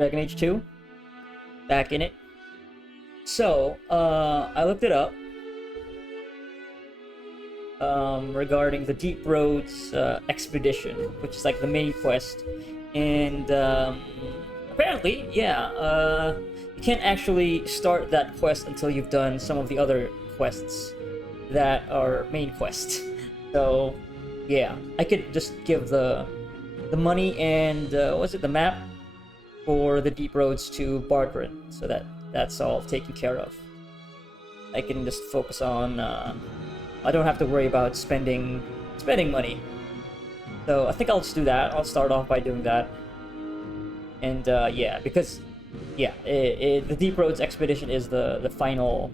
Dragon Age 2. Back in it. So, I looked it up. Regarding the Deep Roads expedition, which is like the main quest. And apparently, yeah, you can't actually start that quest until you've done some of the other quests that are main quests. So, yeah, I could just give the money and what's it, the map for the Deep Roads to Bardrin, so that's all taken care of. I can just focus on. I don't have to worry about spending money. So I think I'll just do that. I'll start off by doing that. And yeah, because yeah, the Deep Roads expedition is the final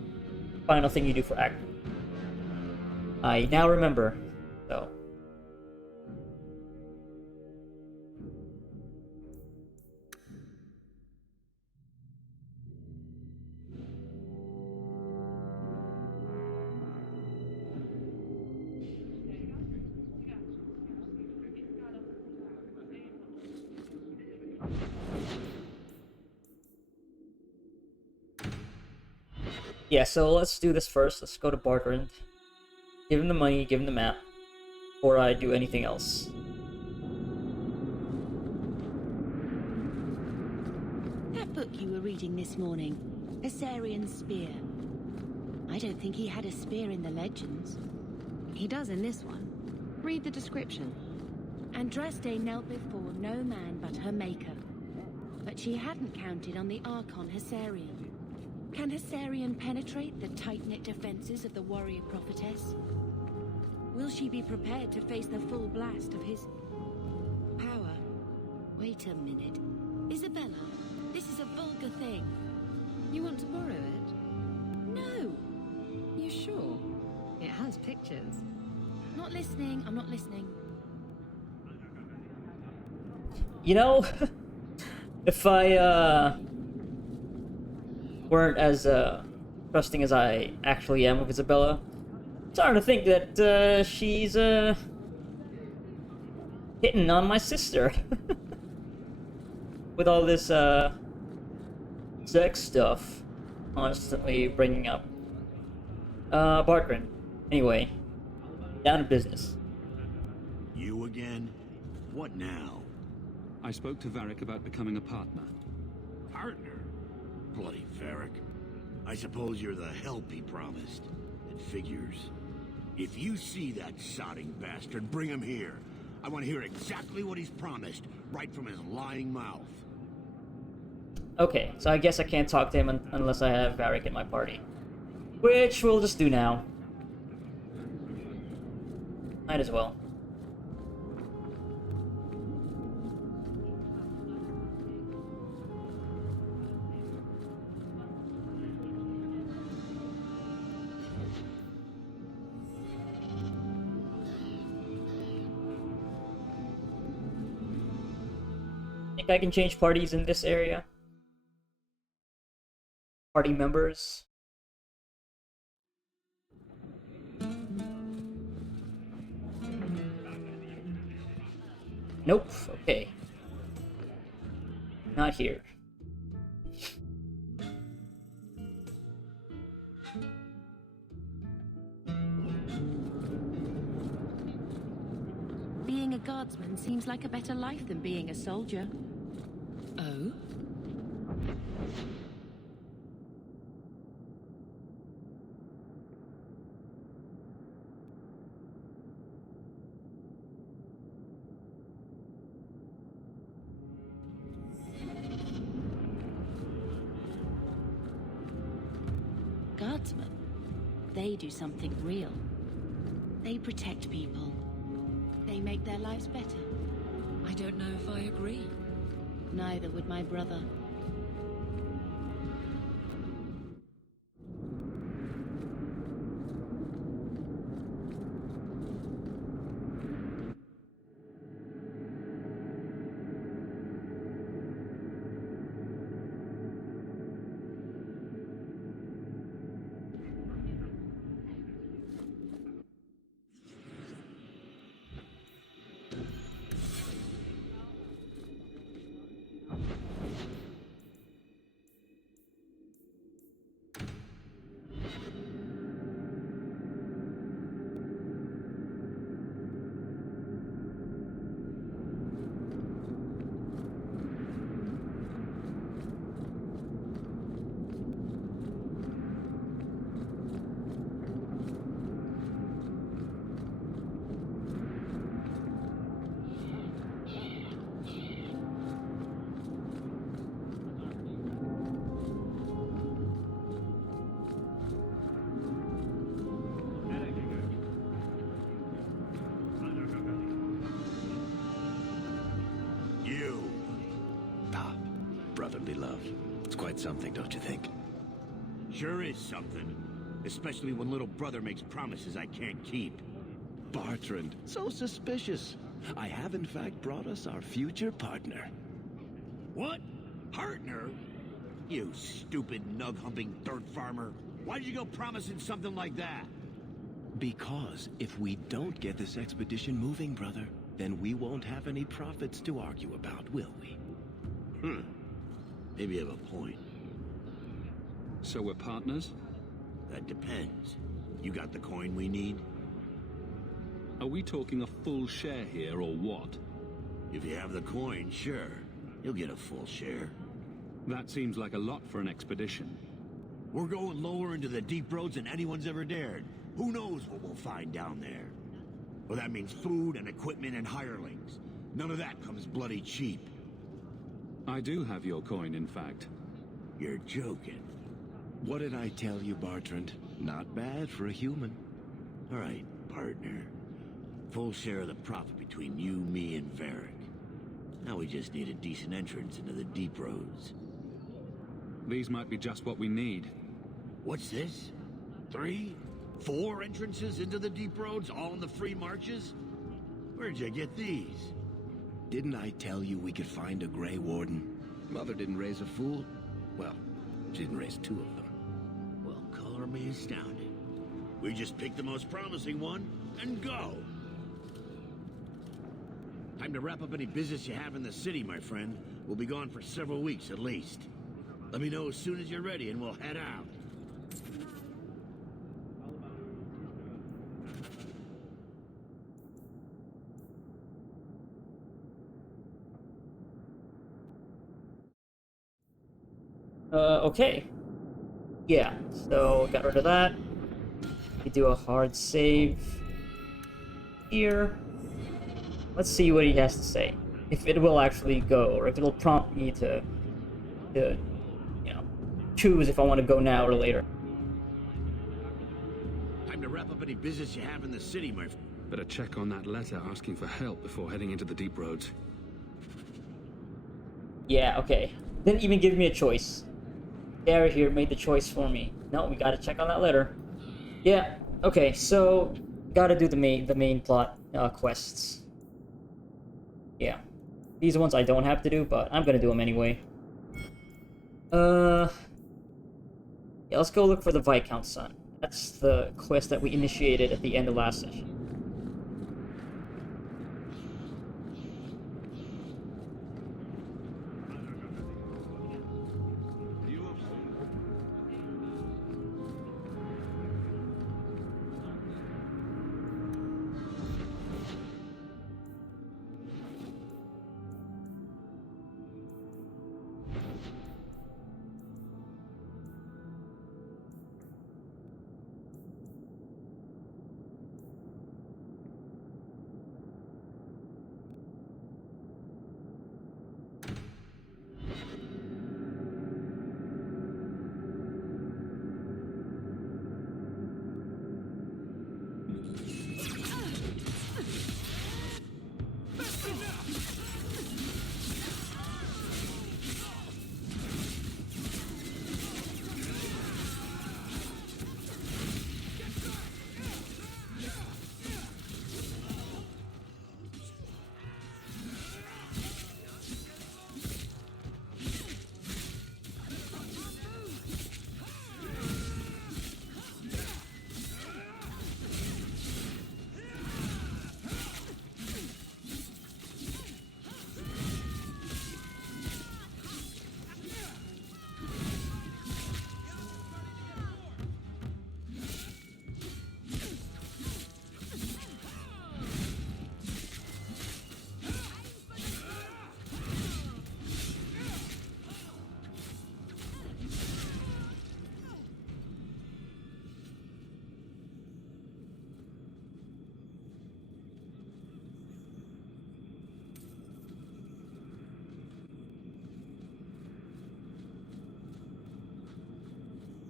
thing you do for Act 1. I now remember. So yeah, so let's do this first. Let's go to Bartrand. Give him the money, give him the map, before I do anything else. That book you were reading this morning, Assyrian Spear. I don't think he had a spear in the legends. He does in this one. Read the description. Andraste knelt before no man but her maker. But she hadn't counted on the Archon Hessarian. Can Hessarian penetrate the tight-knit defenses of the warrior prophetess? Will she be prepared to face the full blast of his power? Wait a minute. Isabella, this is a vulgar thing. You want to borrow it? No! You sure? It has pictures. Not listening, I'm not listening. You know, if I weren't as trusting as I actually am with Isabella, I'm starting to think that she's hitting on my sister with all this sex stuff constantly bringing up. Bartran. Anyway, down to business. You again? What now? I spoke to Varric about becoming a partner. Partner? Bloody Varric. I suppose you're the help he promised. It figures. If you see that sodding bastard, bring him here. I want to hear exactly what he's promised, right from his lying mouth. Okay, so I guess I can't talk to him unless I have Varric in my party. Which we'll just do now. Might as well. Think I can change parties in this area? Party members? Nope, okay. Not here. Being a guardsman seems like a better life than being a soldier. Oh? Guardsmen, they do something real. They protect people. They make their lives better. I don't know if I agree. Neither would my brother. brotherly love. It's quite something, don't you think? Sure is something. Especially when little brother makes promises I can't keep. Bartrand, so suspicious. I have in fact brought us our future partner. What? Partner? You stupid nug-humping dirt farmer. Why'd you go promising something like that? Because if we don't get this expedition moving, brother, then we won't have any profits to argue about, will we? Maybe you have a point. So we're partners? That depends. You got the coin we need? Are we talking a full share here, or what? If you have the coin, sure. You'll get a full share. That seems like a lot for an expedition. We're going lower into the deep roads than anyone's ever dared. Who knows what we'll find down there? Well, that means food and equipment and hirelings. None of that comes bloody cheap. I do have your coin, in fact. You're joking. What did I tell you, Bartrand? Not bad for a human. All right, partner. Full share of the profit between you, me, and Varric. Now we just need a decent entrance into the deep roads. These might be just what we need. What's this? 3? 4 entrances into the deep roads, all in the free marches? Where'd you get these? Didn't I tell you we could find a Grey Warden? Mother didn't raise a fool. Well, she didn't raise 2 of them. Well, color me astounded. We just pick the most promising one and go. Time to wrap up any business you have in the city, my friend. We'll be gone for several weeks at least. Let me know as soon as you're ready and we'll head out. Okay. Yeah, so got rid of that. We do a hard save here. Let's see what he has to say. If it will actually go, or if it'll prompt me to you know, choose if I want to go now or later. Time to wrap up any business you have in the city, my friend. Better check on that letter asking for help before heading into the deep roads. Yeah, okay. Didn't even give me a choice. Gary here made the choice for me. No, we gotta check on that letter. Yeah, okay, so gotta do the main plot quests. Yeah. These are ones I don't have to do, but I'm gonna do them anyway. Yeah, let's go look for the Viscount's son. That's the quest that we initiated at the end of last session.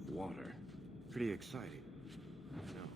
Water. Pretty exciting. I know.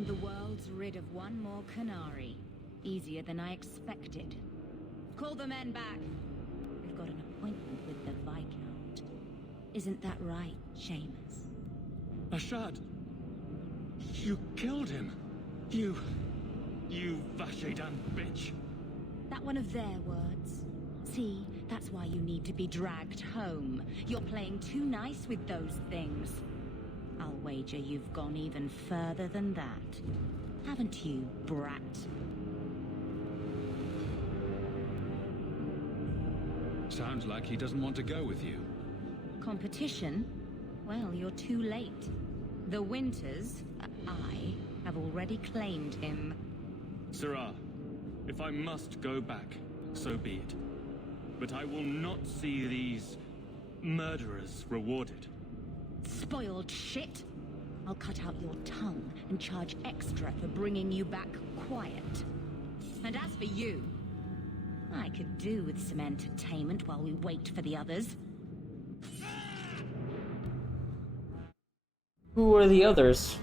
And the world's rid of one more Canary. Easier than I expected. Call the men back. We've got an appointment with the Viscount. Isn't that right, Seamus? Ashad! You killed him! You Vashedan bitch! That one of their words. See, that's why you need to be dragged home. You're playing too nice with those things. I'll wager you've gone even further than that. Haven't you, brat? Sounds like he doesn't want to go with you. Competition? Well, you're too late. The Winters, I, have already claimed him. Sirrah, if I must go back, so be it. But I will not see these murderers rewarded. Spoiled shit! I'll cut out your tongue and charge extra for bringing you back quiet. And as for you, I could do with some entertainment while we wait for the others. Who are the others,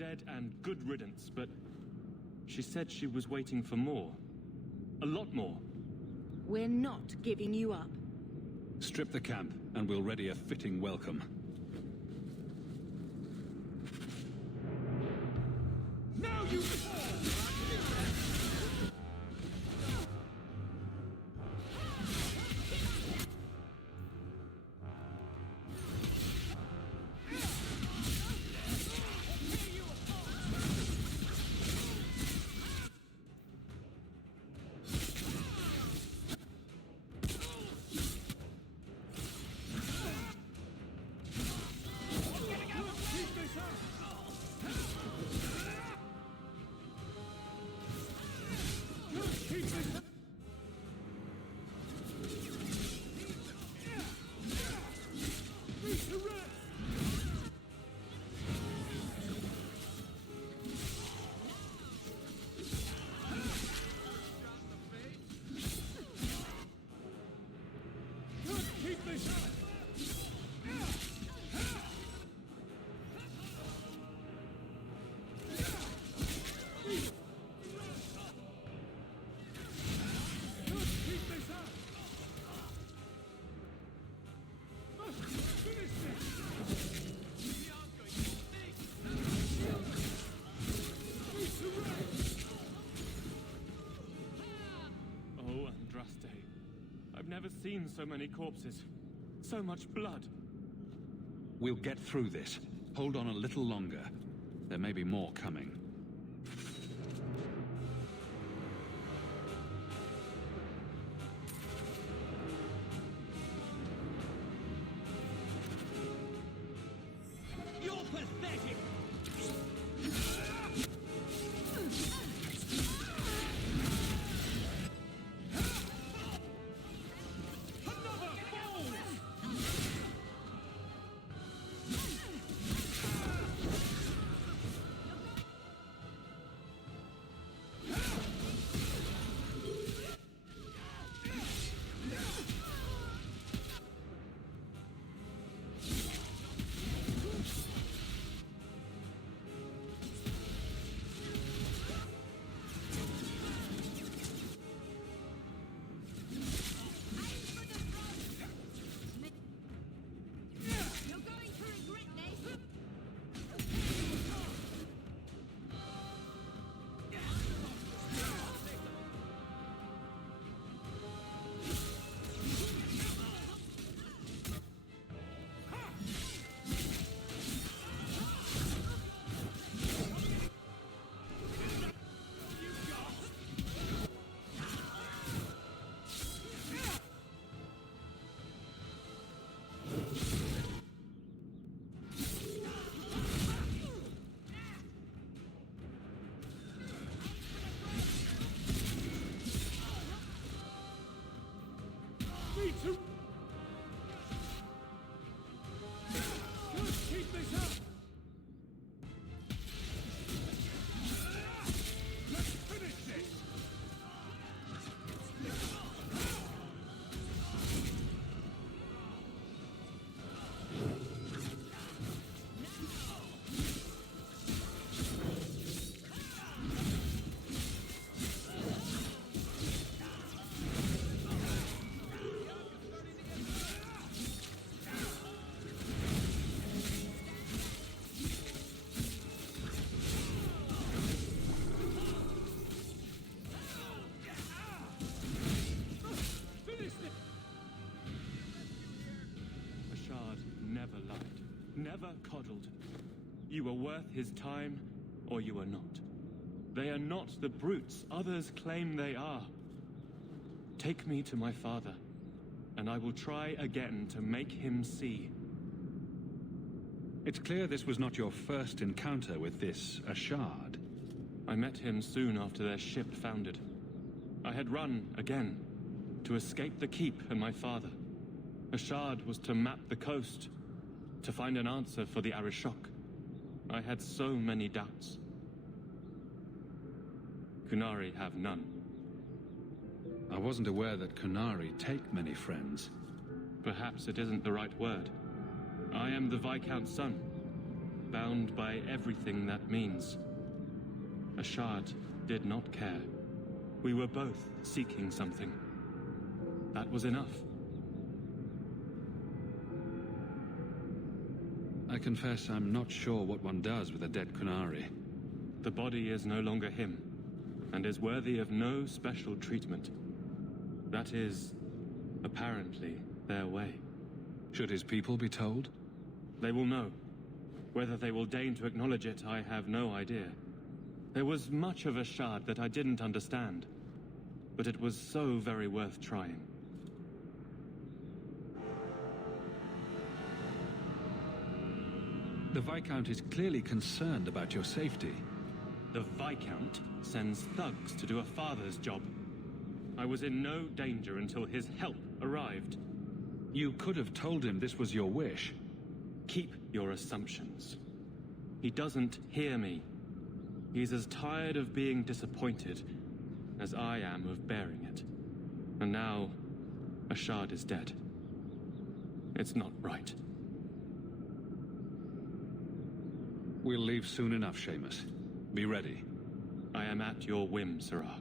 Dead and good riddance, but she said she was waiting for more. A lot more. We're not giving you up. Strip the camp, and we'll ready a fitting welcome. Now you Never seen so many corpses. So much blood. We'll get through this. Hold on a little longer. There may be more coming. You're pathetic! Never lied, never coddled. You were worth his time, or you are not. They are not the brutes others claim they are. Take me to my father, and I will try again to make him see. It's clear this was not your first encounter with this Ashard. I met him soon after their ship foundered. I had run again, to escape the keep and my father. Ashard was to map the coast, to find an answer for the Arishok. I had so many doubts. Kunari have none. I wasn't aware that Kunari take many friends. Perhaps it isn't the right word. I am the Viscount's son, bound by everything that means. Ashard did not care. We were both seeking something. That was enough. I confess I'm not sure what one does with a dead Kunari. The body is no longer him, and is worthy of no special treatment. That is, apparently, their way. Should his people be told? They will know. Whether they will deign to acknowledge it, I have no idea. There was much of Ashard that I didn't understand, but it was so very worth trying. The Viscount is clearly concerned about your safety. The Viscount sends thugs to do a father's job. I was in no danger until his help arrived. You could have told him this was your wish. Keep your assumptions. He doesn't hear me. He's as tired of being disappointed as I am of bearing it. And now, Ashard is dead. It's not right. We'll leave soon enough, Seamus. Be ready. I am at your whim, Sirrah.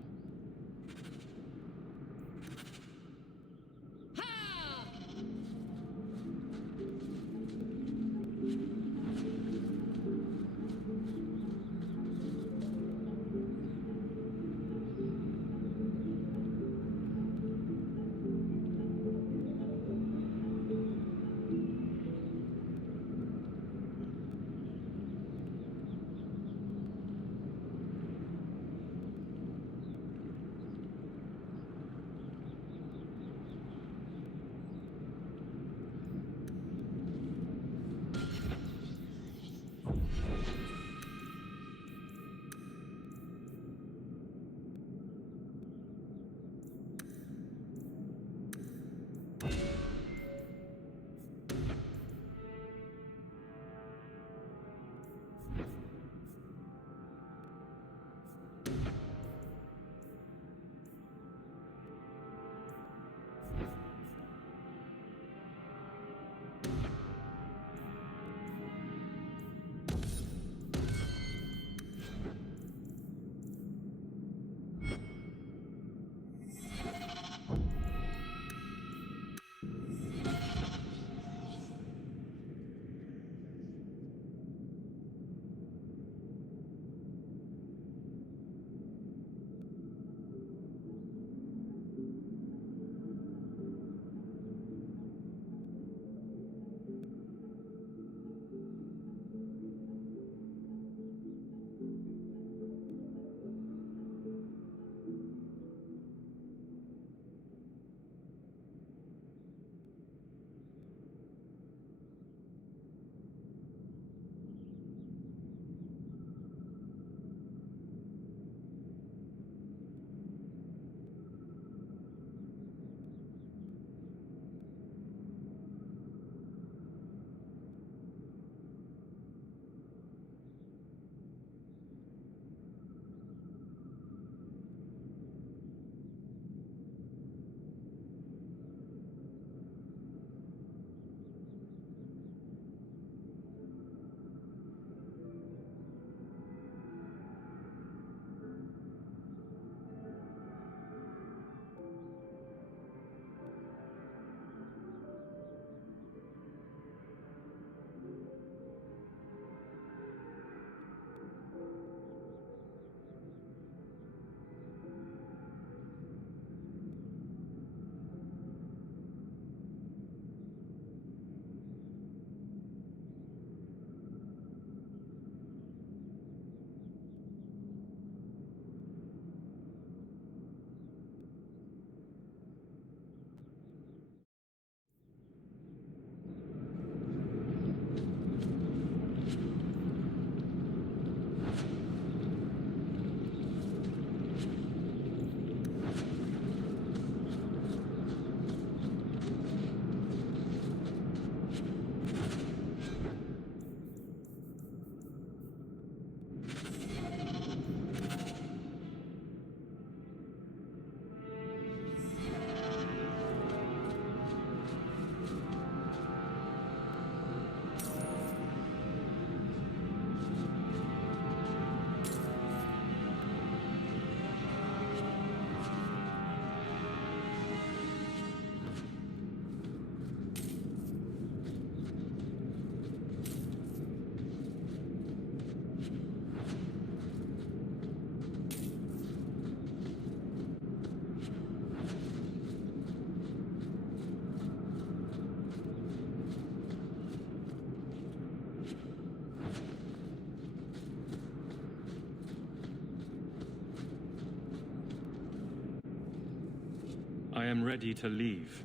am ready to leave.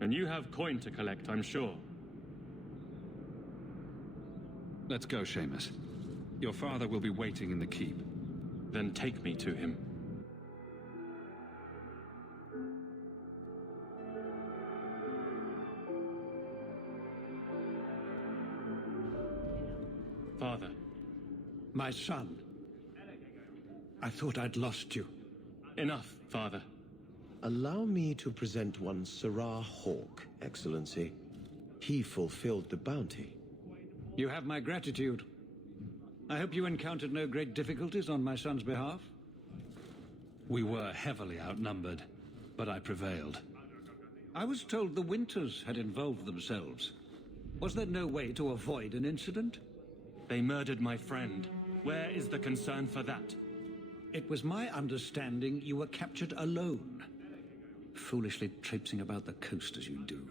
And you have coin to collect, I'm sure. Let's go, Seamus. Your father will be waiting in the keep. Then take me to him. Father. My son. I thought I'd lost you. Enough, Father. Allow me to present one Sarah Hawke, Excellency. He fulfilled the bounty. You have my gratitude. I hope you encountered no great difficulties on my son's behalf. We were heavily outnumbered, but I prevailed. I was told the Winters had involved themselves. Was there no way to avoid an incident? They murdered my friend. Where is the concern for that? It was my understanding you were captured alone. Foolishly traipsing about the coast as you do.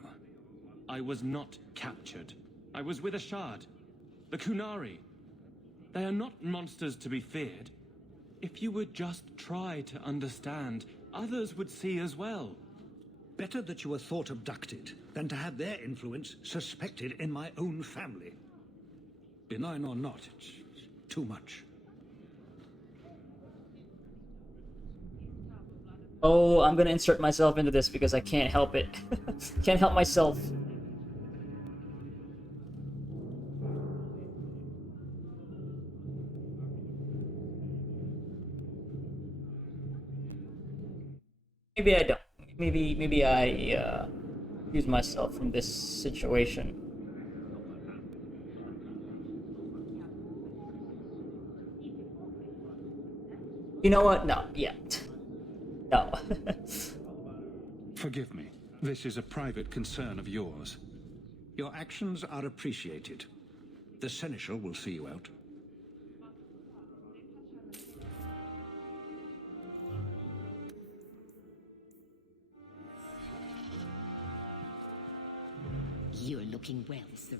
I was not captured. I was with Ashad. The Kunari. They are not monsters to be feared. If you would just try to understand, others would see as well. Better that you were thought abducted than to have their influence suspected in my own family. Benign or not, it's too much. Oh, I'm gonna insert myself into this because I can't help it. Can't help myself. Maybe I don't. Maybe I use myself from this situation. You know what? No. Yeah. No. Forgive me. This is a private concern of yours. Your actions are appreciated. The Seneschal will see you out. You're looking well, sir.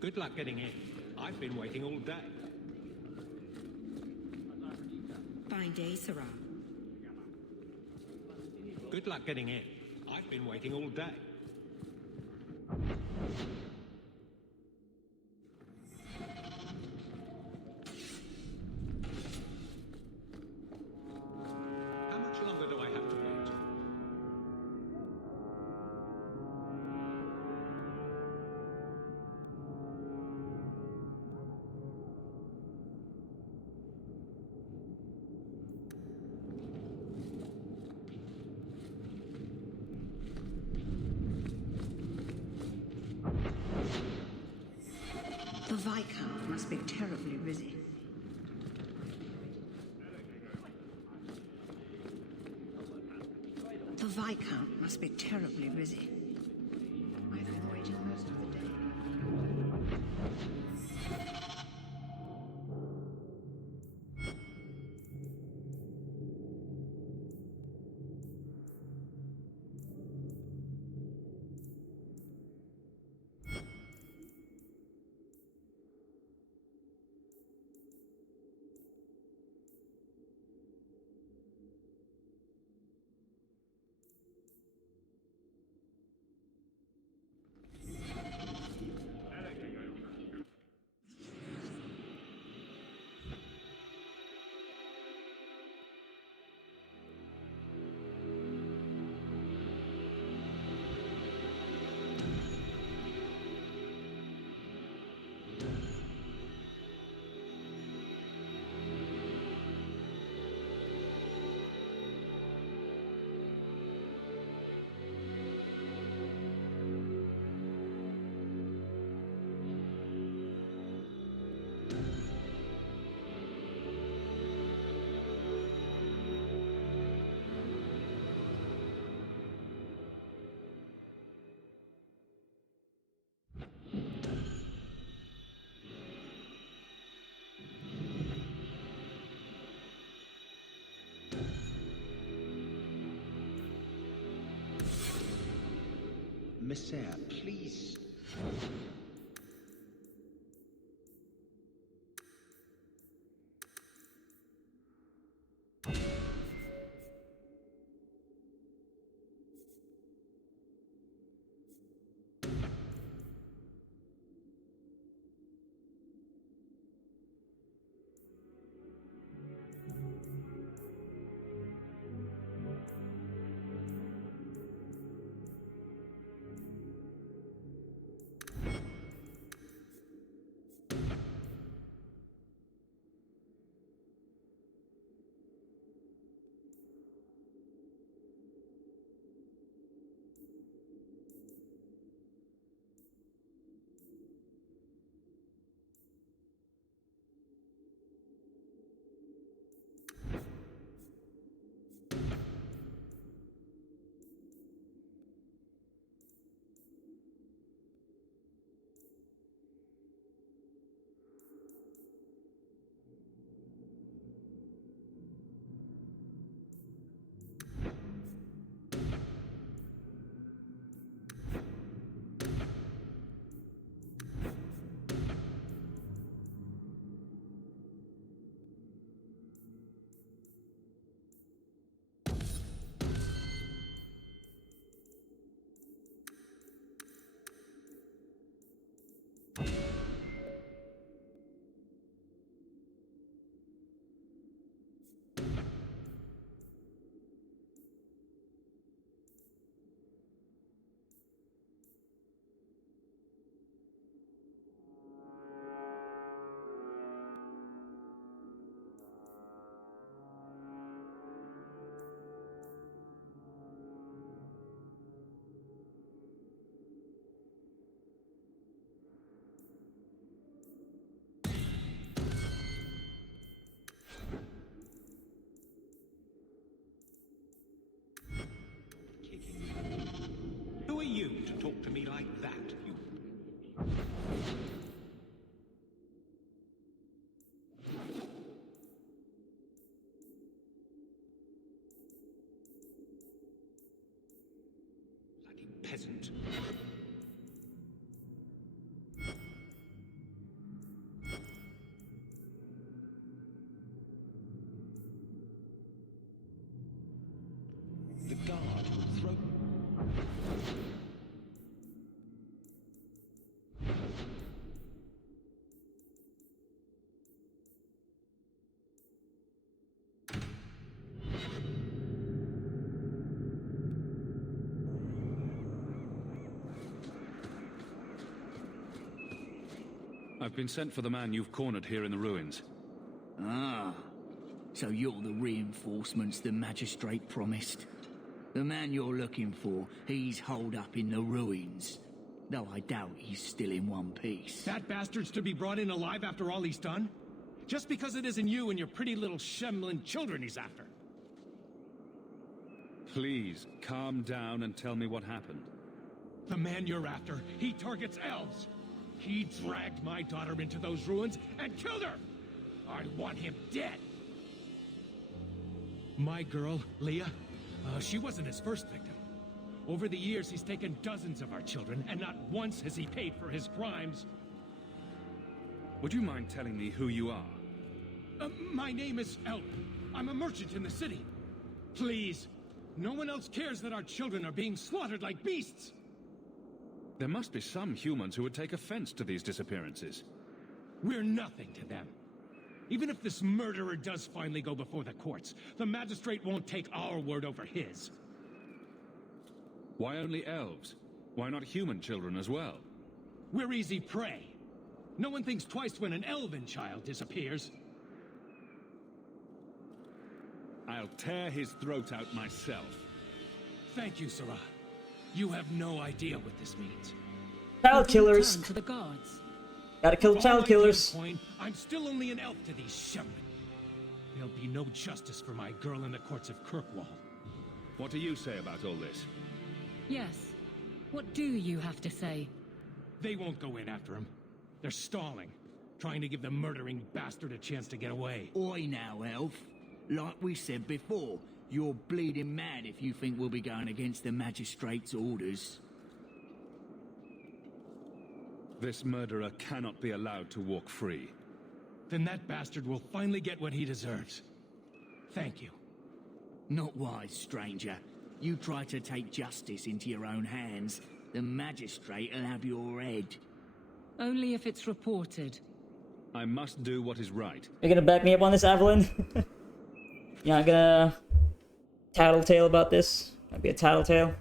Good luck getting in. I've been waiting all day. Fine day, Sarah. Good luck getting in. I've been waiting all day. How much longer do I have to wait? The Viscount must be terribly busy. The Viscount must be terribly busy. I've been waiting most of the day. Messiah, please. Who are you to talk to me like that, you... bloody peasant. The guard throw... I've been sent for the man you've cornered here in the ruins. Ah, so you're the reinforcements the magistrate promised. The man you're looking for, he's holed up in the ruins. Though I doubt he's still in one piece. That bastard's to be brought in alive after all he's done? Just because it isn't you and your pretty little Shemlin children he's after. Please, calm down and tell me what happened. The man you're after, he targets elves. He dragged my daughter into those ruins and killed her! I want him dead! My girl, Leah, she wasn't his first victim. Over the years, he's taken dozens of our children, and not once has he paid for his crimes. Would you mind telling me who you are? My name is Elton. I'm a merchant in the city. Please, no one else cares that our children are being slaughtered like beasts. There must be some humans who would take offense to these disappearances. We're nothing to them. Even if this murderer does finally go before the courts, the magistrate won't take our word over his. Why only elves? Why not human children as well? We're easy prey. No one thinks twice when an elven child disappears. I'll tear his throat out myself. Thank you, Sarah. You have no idea what this means. Child killers. To the gods. Gotta kill child killers. Point, I'm still only an elf to these Shemlin. There'll be no justice for my girl in the courts of Kirkwall. What do you say about all this? Yes. What do you have to say? They won't go in after him. They're stalling, trying to give the murdering bastard a chance to get away. Oi now, elf. Like we said before, you're bleeding mad if you think we'll be going against the magistrate's orders. This murderer cannot be allowed to walk free. Then that bastard will finally get what he deserves. Thank you. Not wise, stranger. You try to take justice into your own hands, the magistrate will have your head. Only if it's reported. I must do what is right. You're gonna back me up on this, Evelyn? You're not gonna tattletale about this? Might be a tattletale.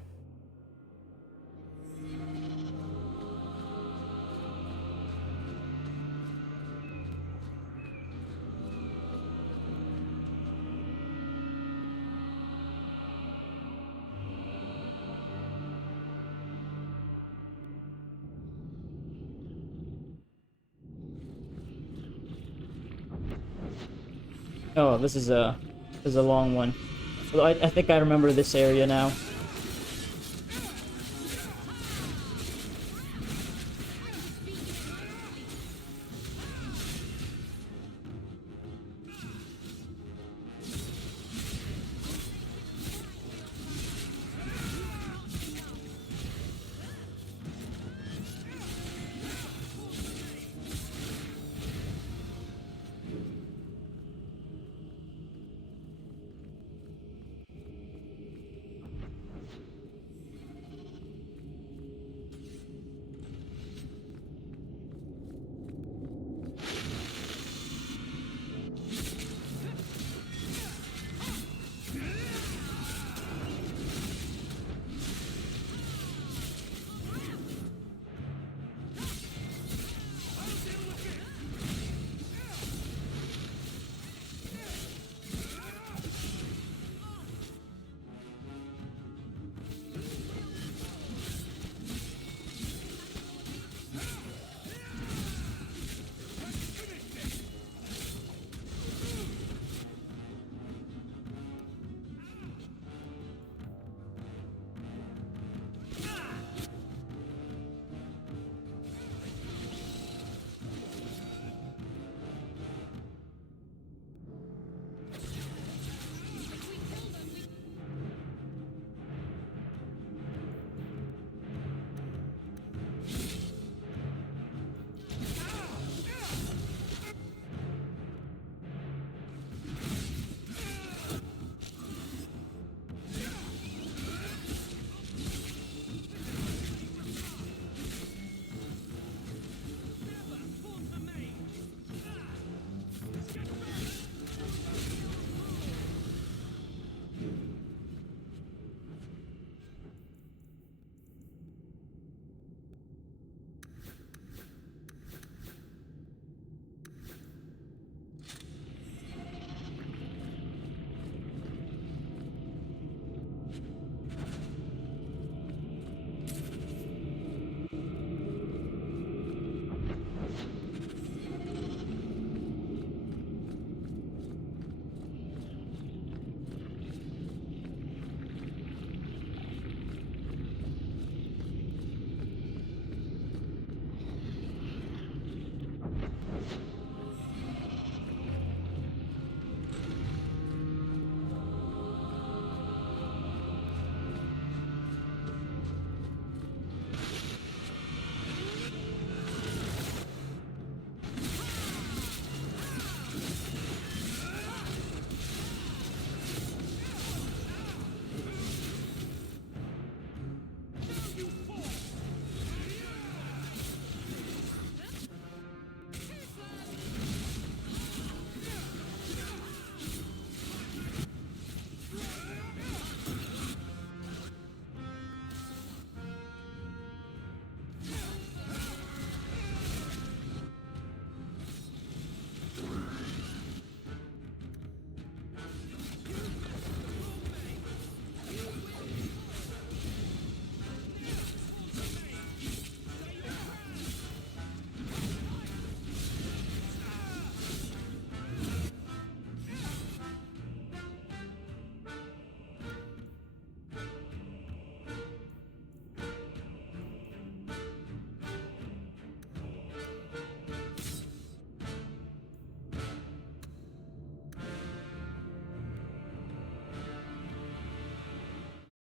Oh, this is a long one. Well, I think I remember this area now.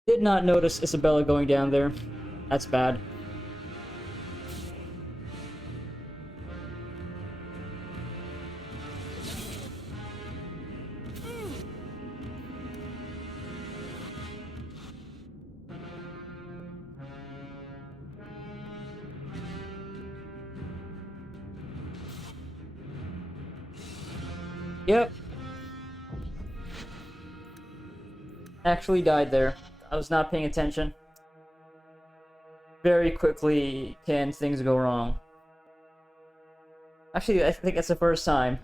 Did not notice Isabella going down there. That's bad. Yep. Actually died there. I was not paying attention. Very quickly can things go wrong. Actually, I think that's the first time.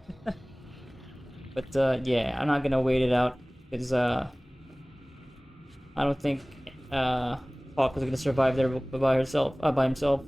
But, yeah, I'm not gonna wait it out. Because, I don't think, Hawk is gonna survive there by herself, by himself.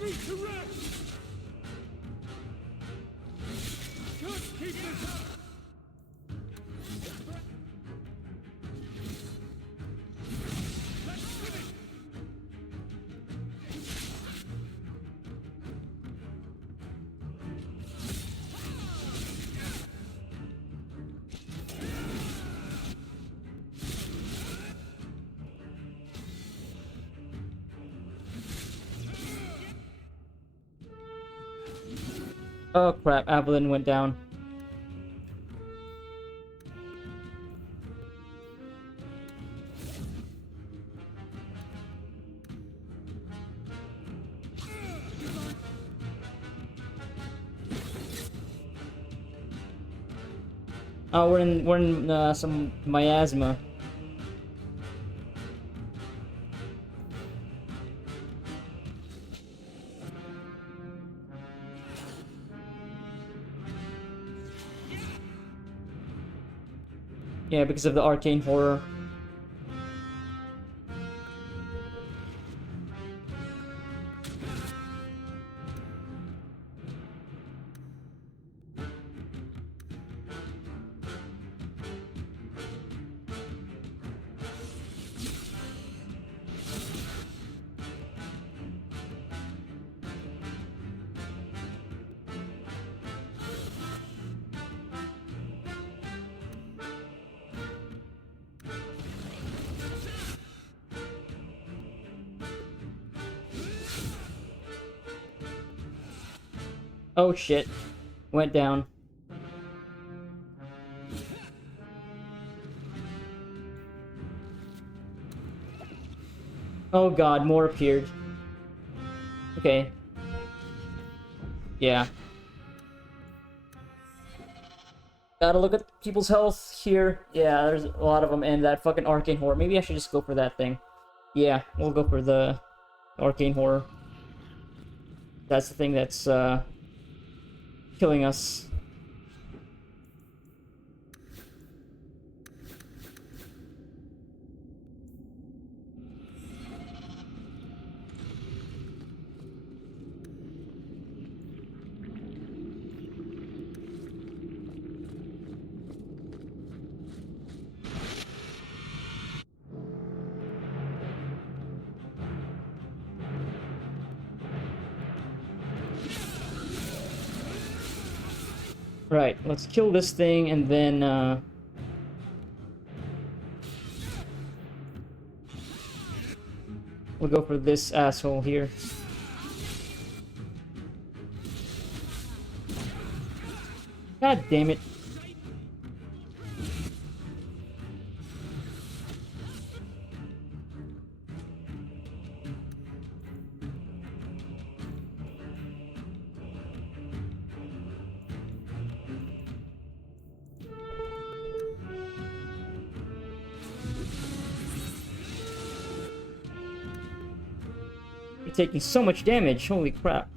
Need to rest! Just keep this up! Oh crap, Evelyn went down. Oh, we're in some miasma. Yeah, because of the arcane horror. Oh shit. Went down. Oh god, more appeared. Okay. Yeah. Gotta look at people's health here. Yeah, there's a lot of them, and that fucking arcane horror. Maybe I should just go for that thing. Yeah, we'll go for the arcane horror. That's the thing that's, killing us. Right, let's kill this thing and then, we'll go for this asshole here. God damn it. You're taking so much damage, holy crap.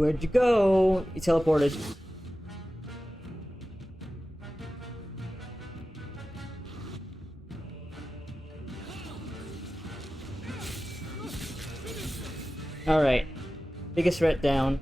Where'd you go? You teleported. Alright. Biggest threat down.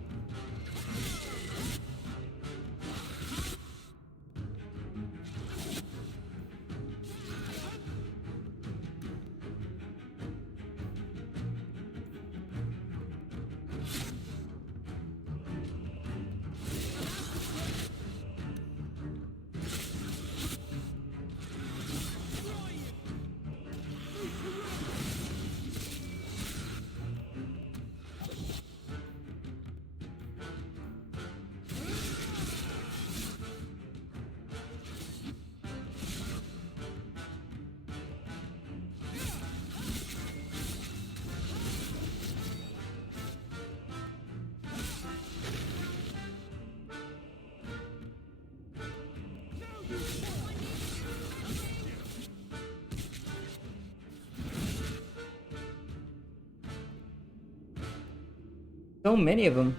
So many of them.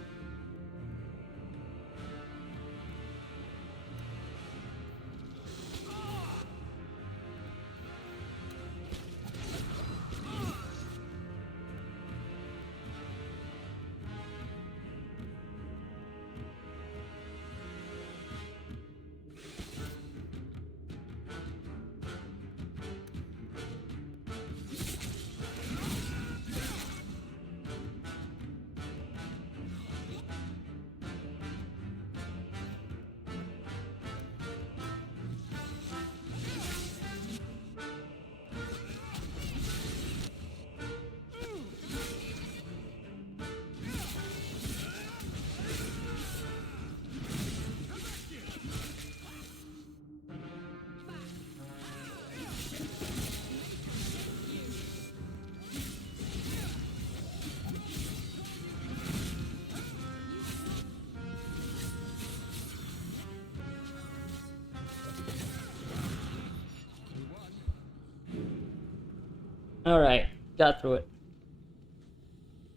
Alright, got through it.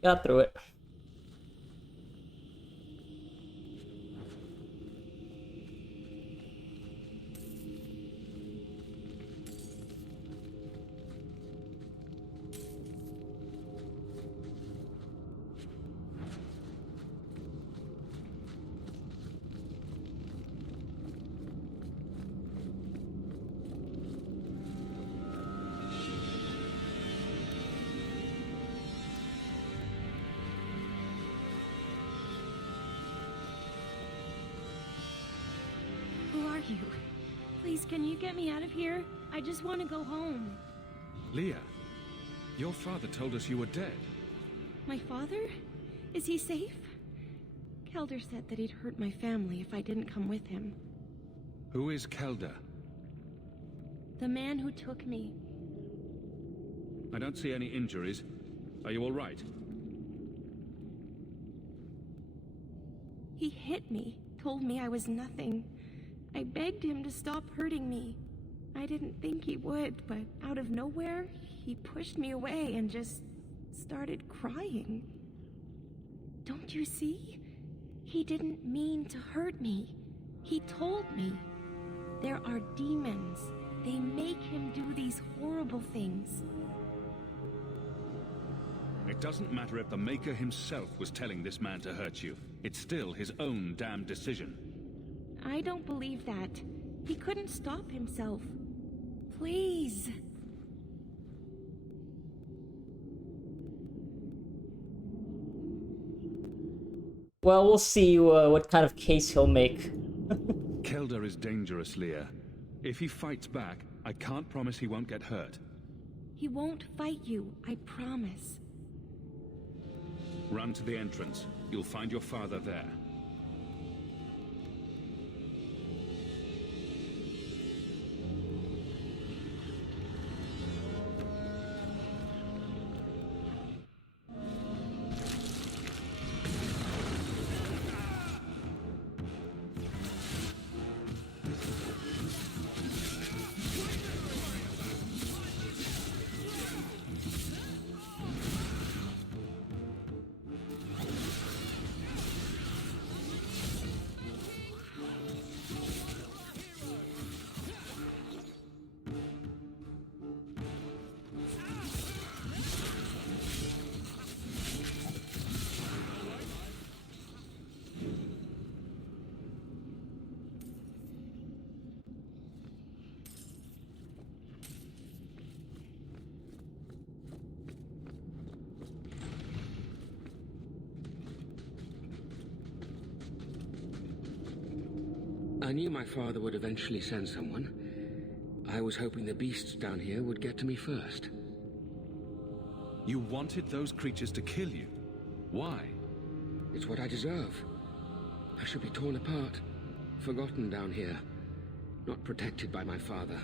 Got through it. You. Please, can you get me out of here? I just want to go home. Leah, your father told us you were dead. My father? Is he safe? Kelder said that he'd hurt my family if I didn't come with him. Who is Kelder? The man who took me. I don't see any injuries. Are you all right? He hit me, told me I was nothing. I begged him to stop hurting me. I didn't think he would, but out of nowhere, he pushed me away and just started crying. Don't you see? He didn't mean to hurt me. He told me. There are demons. They make him do these horrible things. It doesn't matter if the Maker himself was telling this man to hurt you. It's still his own damn decision. I don't believe that. He couldn't stop himself. Please. Well, we'll see what kind of case he'll make. Kelder is dangerous, Leah. If he fights back, I can't promise he won't get hurt. He won't fight you, I promise. Run to the entrance. You'll find your father there. I knew my father would eventually send someone. I was hoping the beasts down here would get to me first. You wanted those creatures to kill you? Why? It's what I deserve. I should be torn apart, forgotten down here, not protected by my father.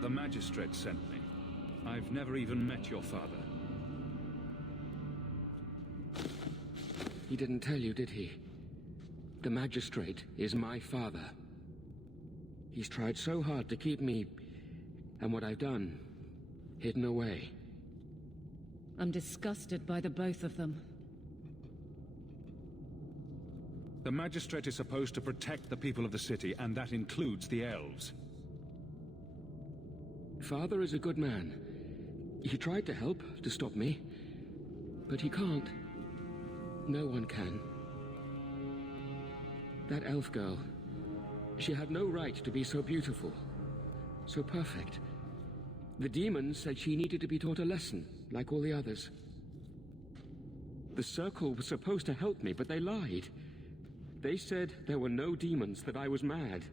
The magistrate sent me. I've never even met your father. He didn't tell you, did he? The magistrate is my father. He's tried so hard to keep me, and what I've done, hidden away. I'm disgusted by the both of them. The magistrate is supposed to protect the people of the city, and that includes the elves. Father is a good man. He tried to help, to stop me. But he can't. No one can. That elf girl, she had no right to be so beautiful, so perfect. The demons said she needed to be taught a lesson, like all the others. The Circle was supposed to help me, but they lied. They said there were no demons, that I was mad.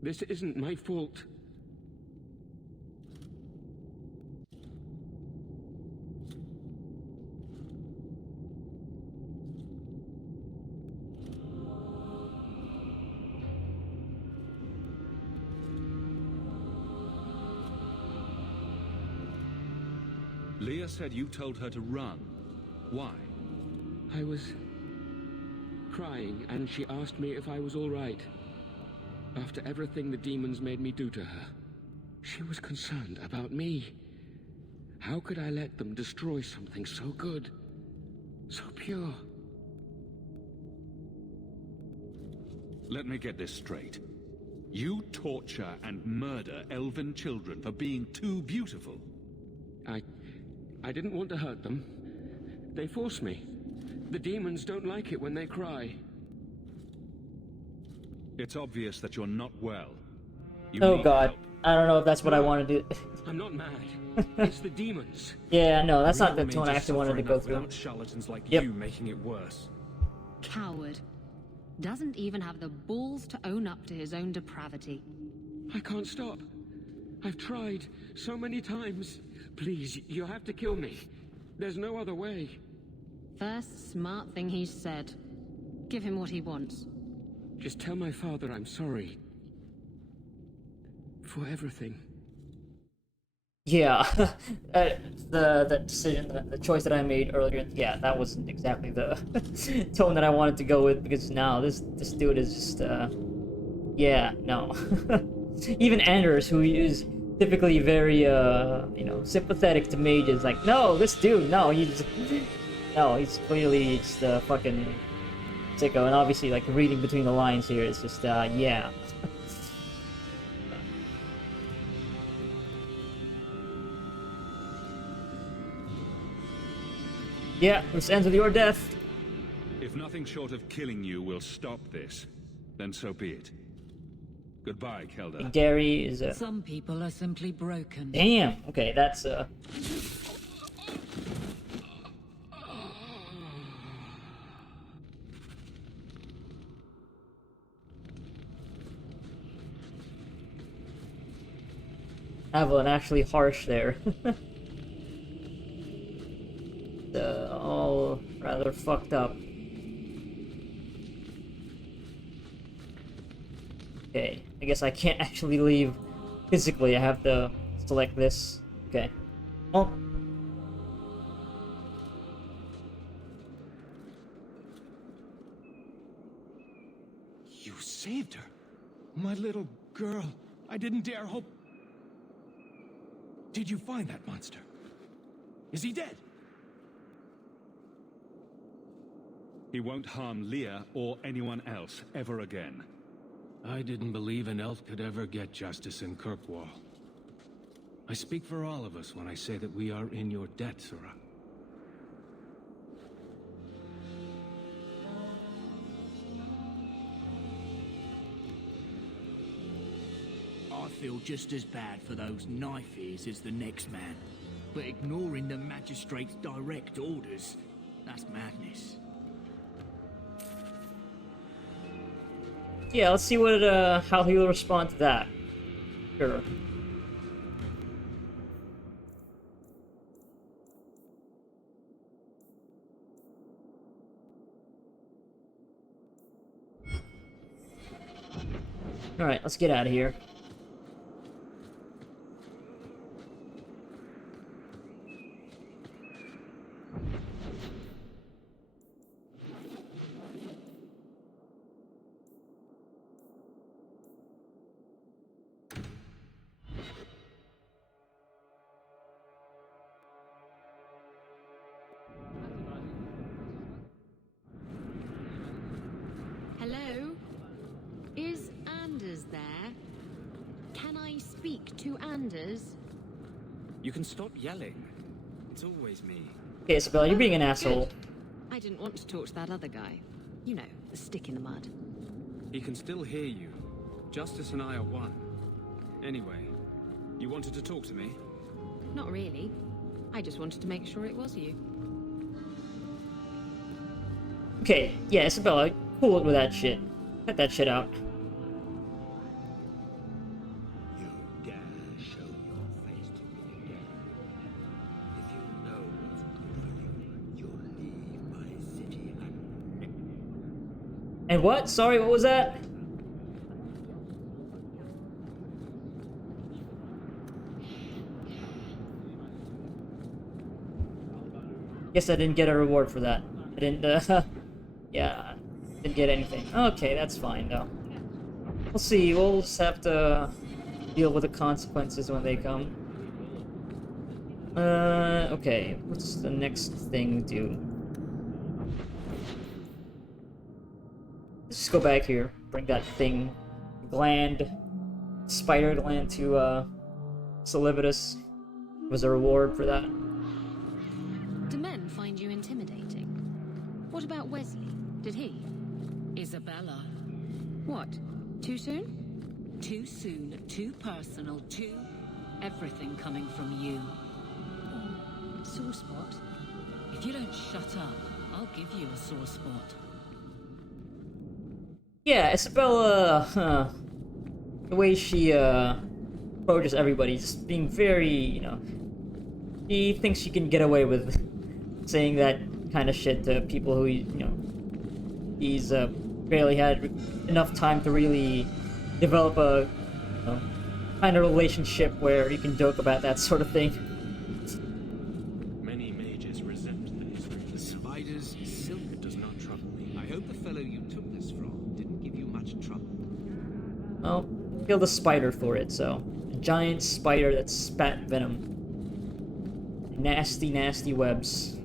This isn't my fault. Leah said you told her to run. Why? I was crying, and she asked me if I was all right. After everything the demons made me do to her, she was concerned about me. How could I let them destroy something so good, so pure? Let me get this straight. You torture and murder elven children for being too beautiful. I didn't want to hurt them. They forced me. The demons don't like it when they cry. It's obvious that you're not well. Oh god. I don't know if that's what I want to do. I'm not mad. It's the demons. Yeah, no, that's not the tone I actually wanted to go through. Charlatans like you making it worse. Coward. Doesn't even have the balls to own up to his own depravity. I can't stop. I've tried so many times. Please, you have to kill me. There's no other way. First smart thing he's said. Give him what he wants. Just tell my father I'm sorry. For everything. Yeah, the decision, the choice that I made earlier, yeah, that wasn't exactly the tone that I wanted to go with, because now this dude is just, yeah, no. Even Anders, who is typically very, you know, sympathetic to mages, like, no, this dude, no, he's clearly just a fucking sicko, and obviously, like, reading between the lines here is just, yeah. Yeah, this ends with your death. If nothing short of killing you will stop this, then so be it. Goodbye, Kelda. Gary is a... Some people are simply broken. Damn, okay, that's Evelyn actually harsh there. All rather fucked up. Okay, I guess I can't actually leave physically. I have to select this. Okay. Oh. You saved her. My little girl. I didn't dare hope. Did you find that monster? Is he dead? He won't harm Leah or anyone else ever again. I didn't believe an elf could ever get justice in Kirkwall. I speak for all of us when I say that we are in your debt, Sirrah. I feel just as bad for those knife ears as the next man. But ignoring the magistrate's direct orders, that's madness. Yeah, let's see what how he'll respond to that. Sure. Alright, let's get out of here. Hello? Is Anders there? Can I speak to Anders? You can stop yelling. It's always me. Okay, Isabella, you're being an asshole. I didn't want to talk to that other guy. You know, the stick in the mud. He can still hear you. Justice and I are one. Anyway, you wanted to talk to me? Not really. I just wanted to make sure it was you. Okay, yeah, Isabella, cool it with that shit. Cut that shit out. You dare show your face to me again. If you know what's good for you, you'll leave my city And what? Sorry, what was that? Guess I didn't get a reward for that. I didn't, yeah, didn't get anything. Okay, that's fine, though. We'll see, we'll just have to deal with the consequences when they come. Okay, what's the next thing we do? Let's just go back here, bring that thing, spider gland to, Solivitus. Was a reward for that. Do men find you intimidating? What about Wesley? Did he? Isabella. What? Too soon? Too soon, too personal, too... everything coming from you. Sore spot? If you don't shut up, I'll give you a sore spot. Yeah, Isabella, the way she, approaches everybody, just being very, you know, she thinks she can get away with saying that kind of shit to people who, you know, he's, barely had enough time to really develop a, you know, kind of relationship where you can joke about that sort of thing. Many mages resent this. The spider's silk does not trouble me. I hope the fellow you took this from didn't give you much trouble. Well, killed a spider for it, so. A giant spider that spat venom. Nasty, nasty webs.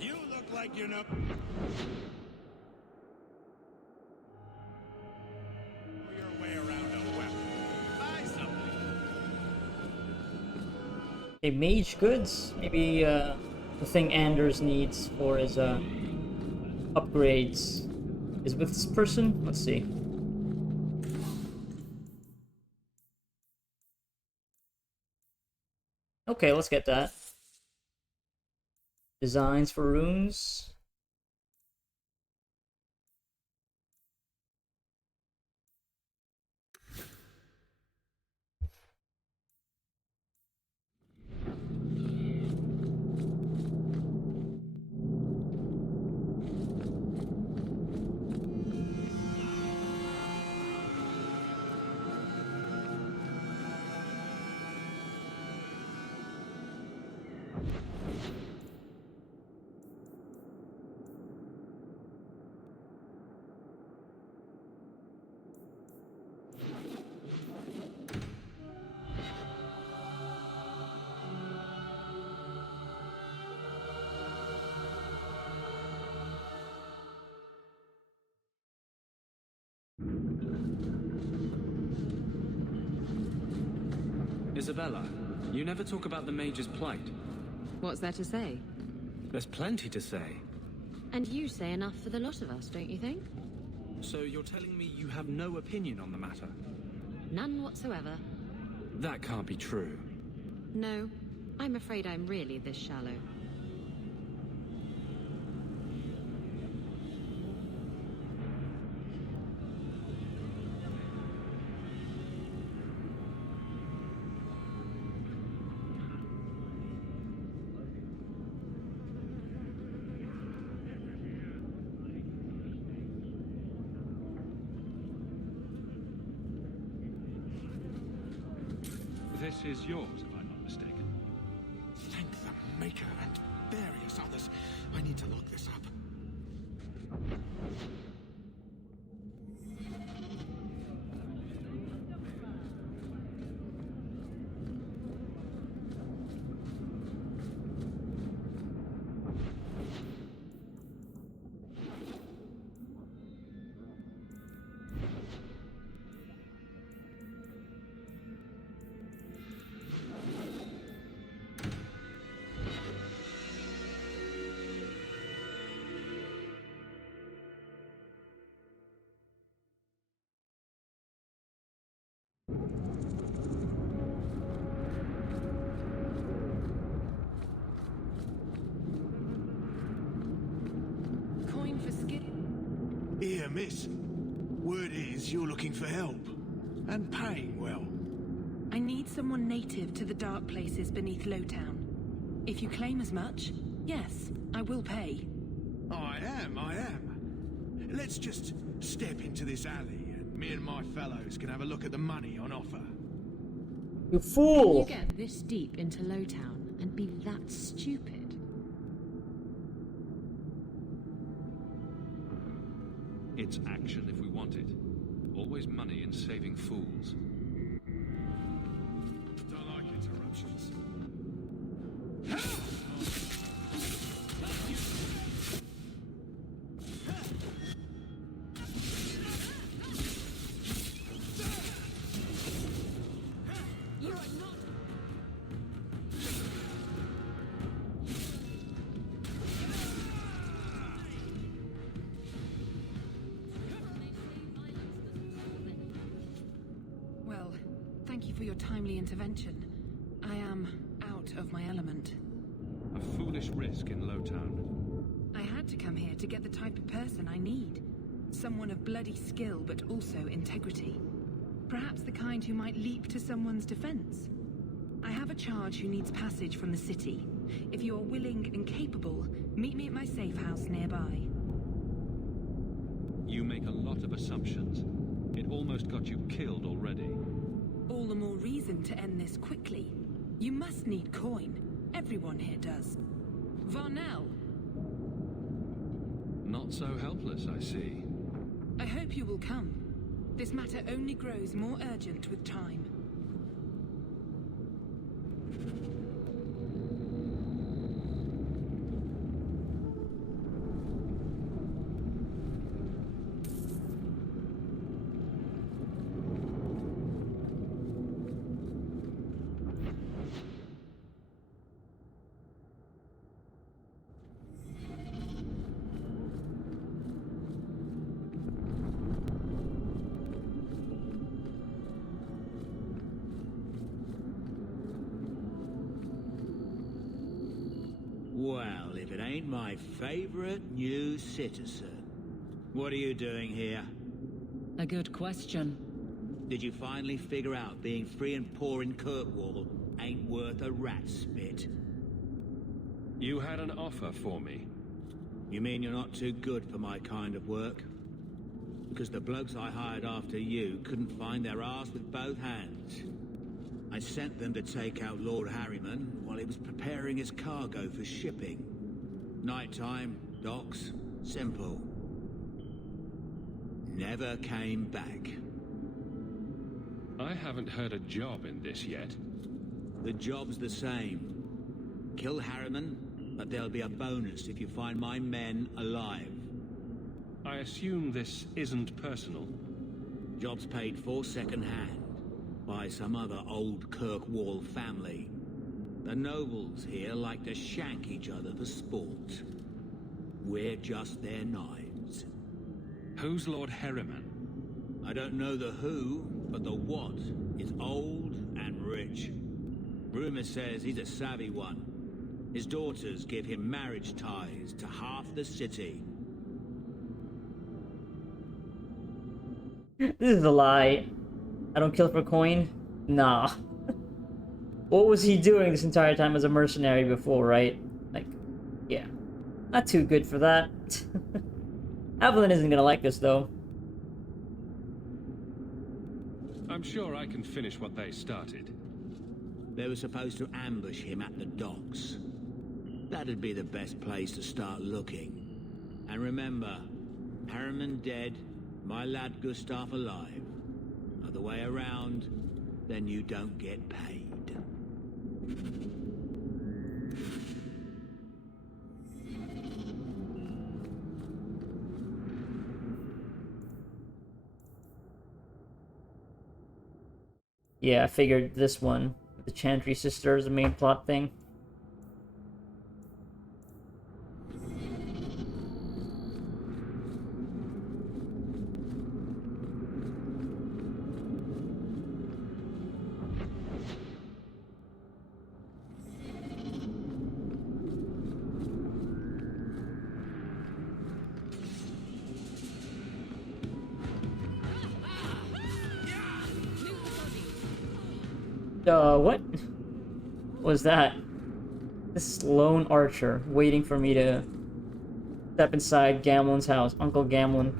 You look like you know. Your way around a weapon. Buy something. Okay, mage goods? Maybe, the thing Anders needs for his, upgrades is with this person? Let's see. Okay, let's get that. Designs for runes. Isabella, you never talk about the Major's plight. What's there to say? There's plenty to say. And you say enough for the lot of us, don't you think? So you're telling me you have no opinion on the matter? None whatsoever. That can't be true. No, I'm afraid I'm really this shallow. This is yours, if I'm not mistaken. Thank the Maker and various others. I need to look this up. Here, miss. Word is you're looking for help. And paying well. I need someone native to the dark places beneath Lowtown. If you claim as much, yes, I will pay. I am. Let's just step into this alley and me and my fellows can have a look at the money on offer. You fool! You get this deep into Lowtown and be that stupid. It's action if we want it. Always money in saving fools. Don't like interruptions. Well, thank you for your timely intervention. I am out of my element. A foolish risk in Lowtown. I had to come here to get the type of person I need. Someone of bloody skill, but also integrity. Perhaps the kind who might leap to someone's defense. I have a charge who needs passage from the city. If you are willing and capable, meet me at my safe house nearby. You make a lot of assumptions. It almost got you killed already. All the more reason to end this quickly. You must need coin. Everyone here does. Varnell! Not so helpless, I see. I hope you will come. This matter only grows more urgent with time. Well, if it ain't my favorite new citizen. What are you doing here? A good question. Did you finally figure out being free and poor in Kirkwall ain't worth a rat's spit? You had an offer for me. You mean you're not too good for my kind of work? Because the blokes I hired after you couldn't find their arse with both hands. I sent them to take out Lord Harriman while he was preparing his cargo for shipping. Nighttime, docks, simple. Never came back. I haven't heard a job in this yet. The job's the same. Kill Harriman, but there'll be a bonus if you find my men alive. I assume this isn't personal. Job's paid for second hand. by some other old Kirkwall family. The nobles here like to shank each other for sport. We're just their knives. Who's Lord Herriman? I don't know the who, but the what is old and rich. Rumor says he's a savvy one. His daughters give him marriage ties to half the city. This is a lie. I don't kill for coin? Nah. What was he doing this entire time as a mercenary before, right? Like, yeah. Not too good for that. Evelyn isn't gonna like this, though. I'm sure I can finish what they started. They were supposed to ambush him at the docks. That'd be the best place to start looking. And remember, Harriman dead, my lad Gustav alive. Other way around, then you don't get paid. Yeah, I figured this one, the Chantry sister, is the main plot thing. What was that? This lone archer waiting for me to step inside Gamlen's house. Uncle Gamlen.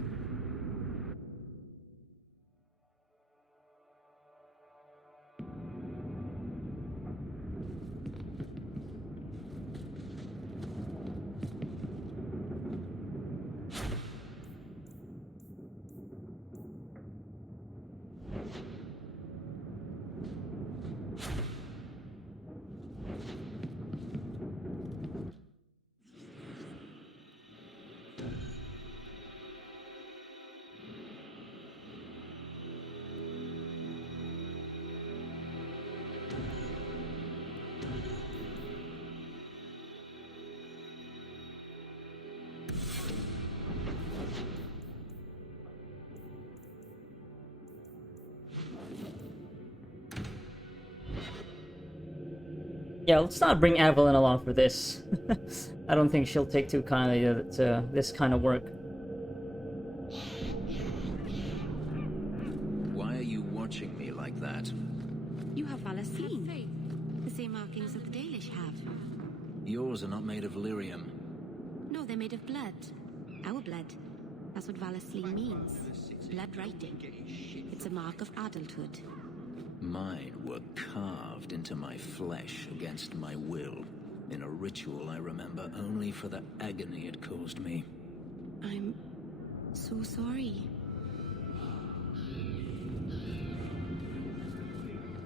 Yeah, let's not bring Evelyn along for this. I don't think she'll take too kindly to this kind of work. Why are you watching me like that? You have Valacine. The same markings that the Dalish have. Yours are not made of lyrium. No, they're made of blood. Our blood. That's what Valacine means. Blood writing. It's a mark of adulthood. Mine were carved into my flesh against my will, in a ritual I remember only for the agony it caused me. I'm so sorry.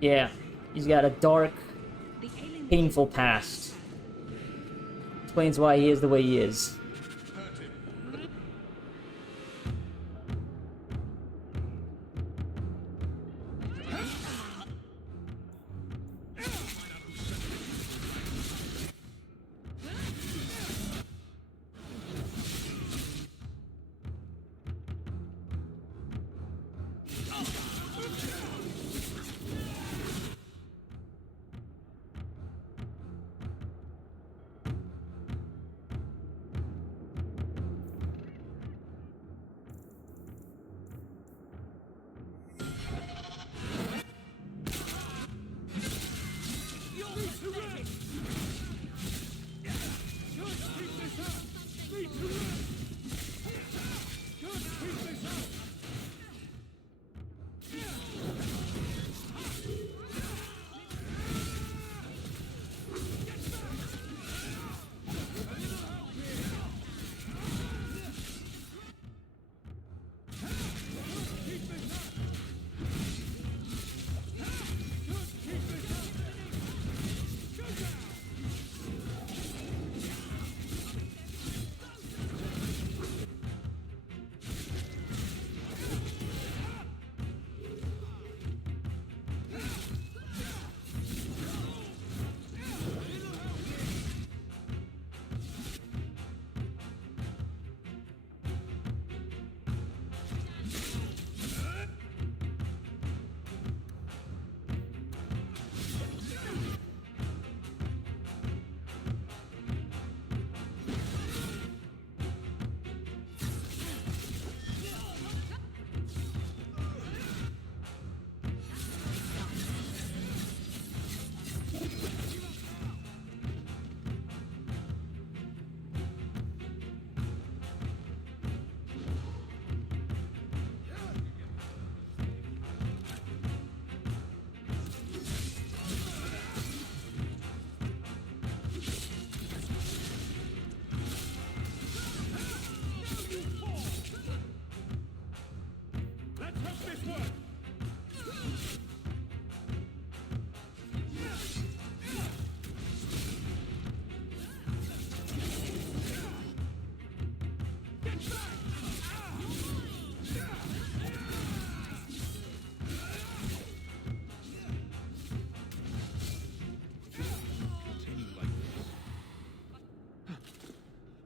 Yeah, he's got a dark, painful past. Explains why he is the way he is.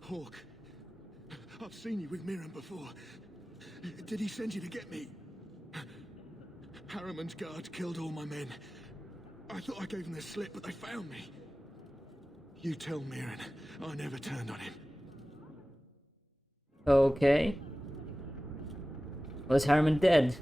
Hawk. I've seen you with Mirren before. Did he send you to get me? Harriman's guards killed all my men. I thought I gave them the slip, but they found me. You tell Mirren I never turned on him. Okay. Was Harriman dead?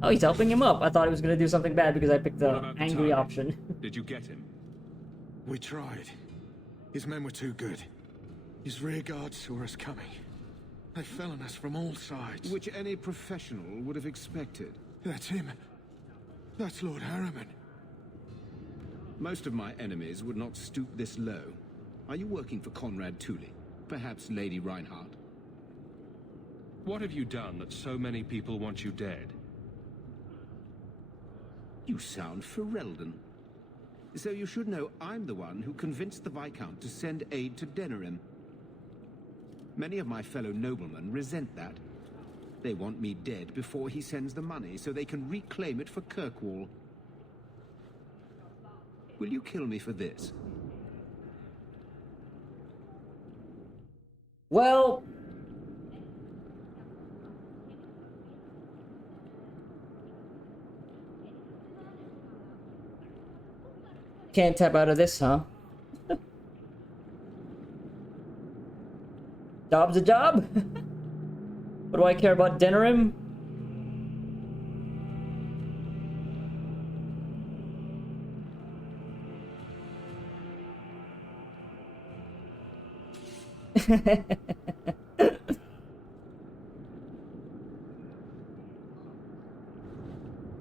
Oh, he's helping him up. I thought he was gonna do something bad because I picked the angry option. Did you get him? We tried. His men were too good. His rear guard saw us coming. They fell on us from all sides. Which any professional would have expected. That's him. That's Lord Harriman. Most of my enemies would not stoop this low. Are you working for Conrad Tooley? Perhaps Lady Reinhardt? What have you done that so many people want you dead? You sound Ferelden. So you should know I'm the one who convinced the Viscount to send aid to Denerim. Many of my fellow noblemen resent that. They want me dead before he sends the money so they can reclaim it for Kirkwall. Will you kill me for this? Well... Can't tap out of this, huh? Job's a job? What do I care about Denerim?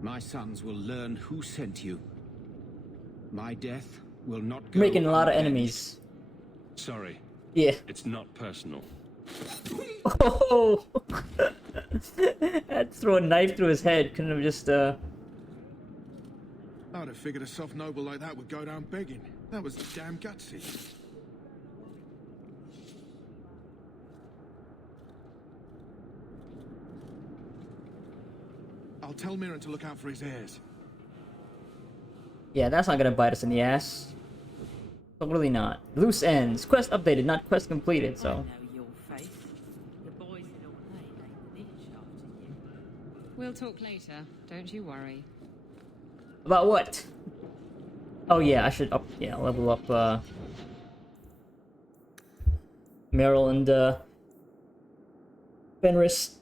My sons will learn who sent you. My death will not go Making a lot of unavenged. enemies. Sorry. Yeah. It's not personal. Oh! I'd throw a knife through his head. Couldn't have just, I'd have figured a soft noble like that would go down begging. That was damn gutsy. I'll tell Mirren to look out for his heirs. Yeah, that's not gonna bite us in the ass. Totally not. Loose ends. Quest updated, not quest completed, so... We'll talk later, don't you worry. About what? Oh yeah, I should level up, Meryl and, Fenris.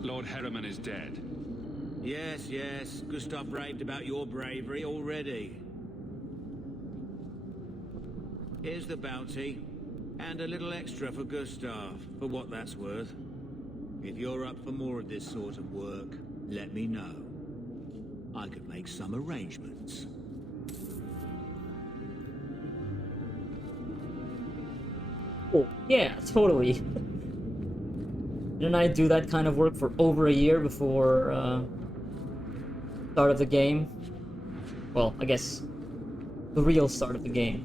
Lord Harriman is dead. Yes, yes. Gustav raved about your bravery already. Here's the bounty. And a little extra for Gustav, for what that's worth. If you're up for more of this sort of work, let me know. I could make some arrangements. Oh, yeah, totally. Didn't I do that kind of work for over a year before start of the game? Well, I guess the real start of the game.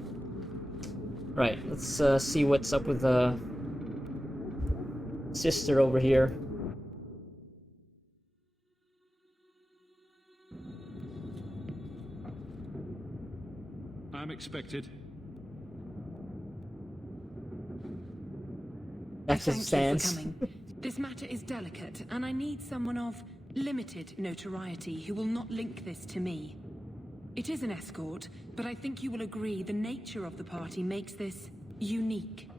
Right, let's see what's up with the sister over here. I'm expected. That's his stance. Thank you for coming. This matter is delicate, and I need someone of limited notoriety who will not link this to me. It is an escort, but I think you will agree the nature of the party makes this unique.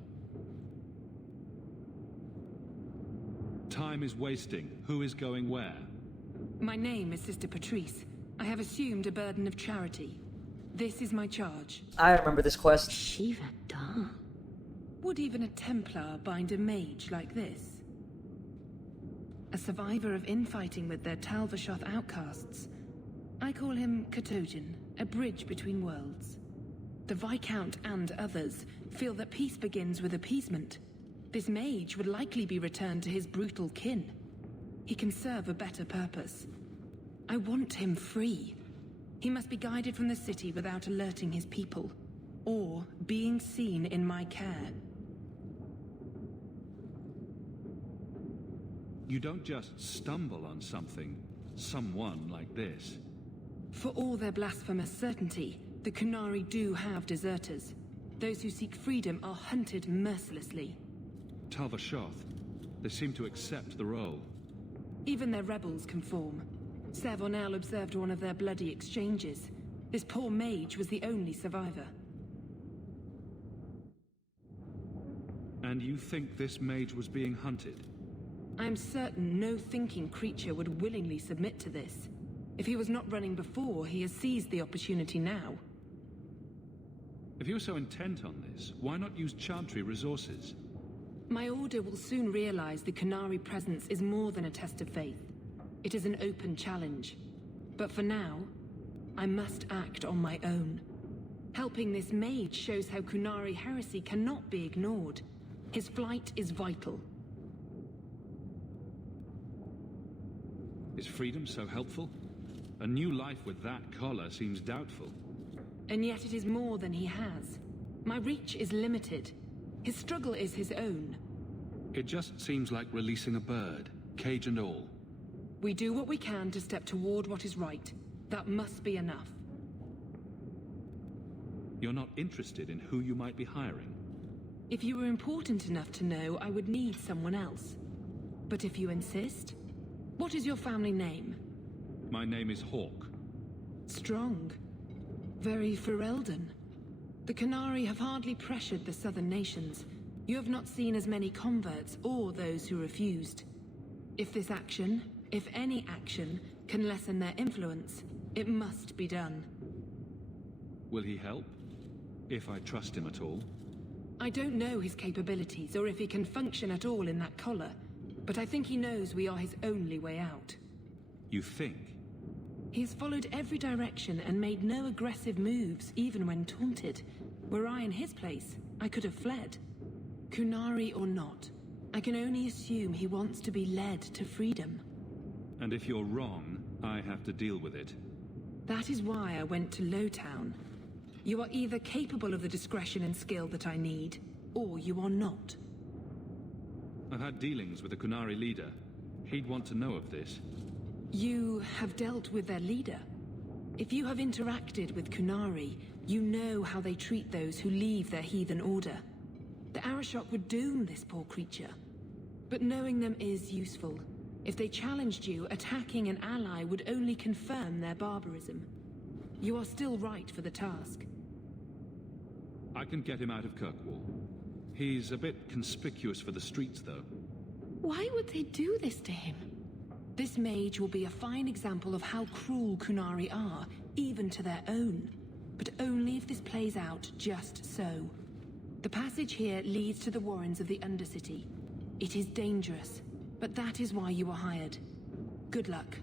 Time is wasting. Who is going where? My name is Sister Patrice. I have assumed a burden of charity. This is my charge. I remember this quest. Shiva Da. Would even a Templar bind a mage like this? A survivor of infighting with their Talvashoth outcasts. I call him Katojan, a bridge between worlds. The Viscount and others feel that peace begins with appeasement. This mage would likely be returned to his brutal kin. He can serve a better purpose. I want him free. He must be guided from the city without alerting his people, or being seen in my care. You don't just stumble on someone like this. For all their blasphemous certainty, the Kunari do have deserters. Those who seek freedom are hunted mercilessly. Talvashoth, they seem to accept the role. Even their rebels conform. Servonel observed one of their bloody exchanges. This poor mage was the only survivor. And you think this mage was being hunted? I'm certain no thinking creature would willingly submit to this. If he was not running before, he has seized the opportunity now. If you're so intent on this, why not use Chantry resources? My order will soon realize the Kunari presence is more than a test of faith. It is an open challenge. But for now, I must act on my own. Helping this mage shows how Kunari heresy cannot be ignored. His flight is vital. Is freedom so helpful? A new life with that collar seems doubtful. And yet it is more than he has. My reach is limited. His struggle is his own. It just seems like releasing a bird, cage and all. We do what we can to step toward what is right. That must be enough. You're not interested in who you might be hiring? If you were important enough to know, I would need someone else. But if you insist... What is your family name? My name is Hawk. Strong. Very Ferelden. The Qunari have hardly pressured the southern nations. You have not seen as many converts or those who refused. If this action, if any action, can lessen their influence, it must be done. Will he help? If I trust him at all? I don't know his capabilities or if he can function at all in that collar, but I think he knows we are his only way out. You think? He has followed every direction and made no aggressive moves, even when taunted. Were I in his place, I could have fled. Qunari or not, I can only assume he wants to be led to freedom. And if you're wrong, I have to deal with it. That is why I went to Lowtown. You are either capable of the discretion and skill that I need, or you are not. I've had dealings with the Qunari leader. He'd want to know of this. You have dealt with their leader. If you have interacted with Qunari, you know how they treat those who leave their heathen order. The Arashok would doom this poor creature. But knowing them is useful. If they challenged you, attacking an ally would only confirm their barbarism. You are still right for the task. I can get him out of Kirkwall. He's a bit conspicuous for the streets, though. Why would they do this to him? This mage will be a fine example of how cruel Qunari are, even to their own. But only if this plays out just so. The passage here leads to the warrens of the Undercity. It is dangerous, but that is why you were hired. Good luck.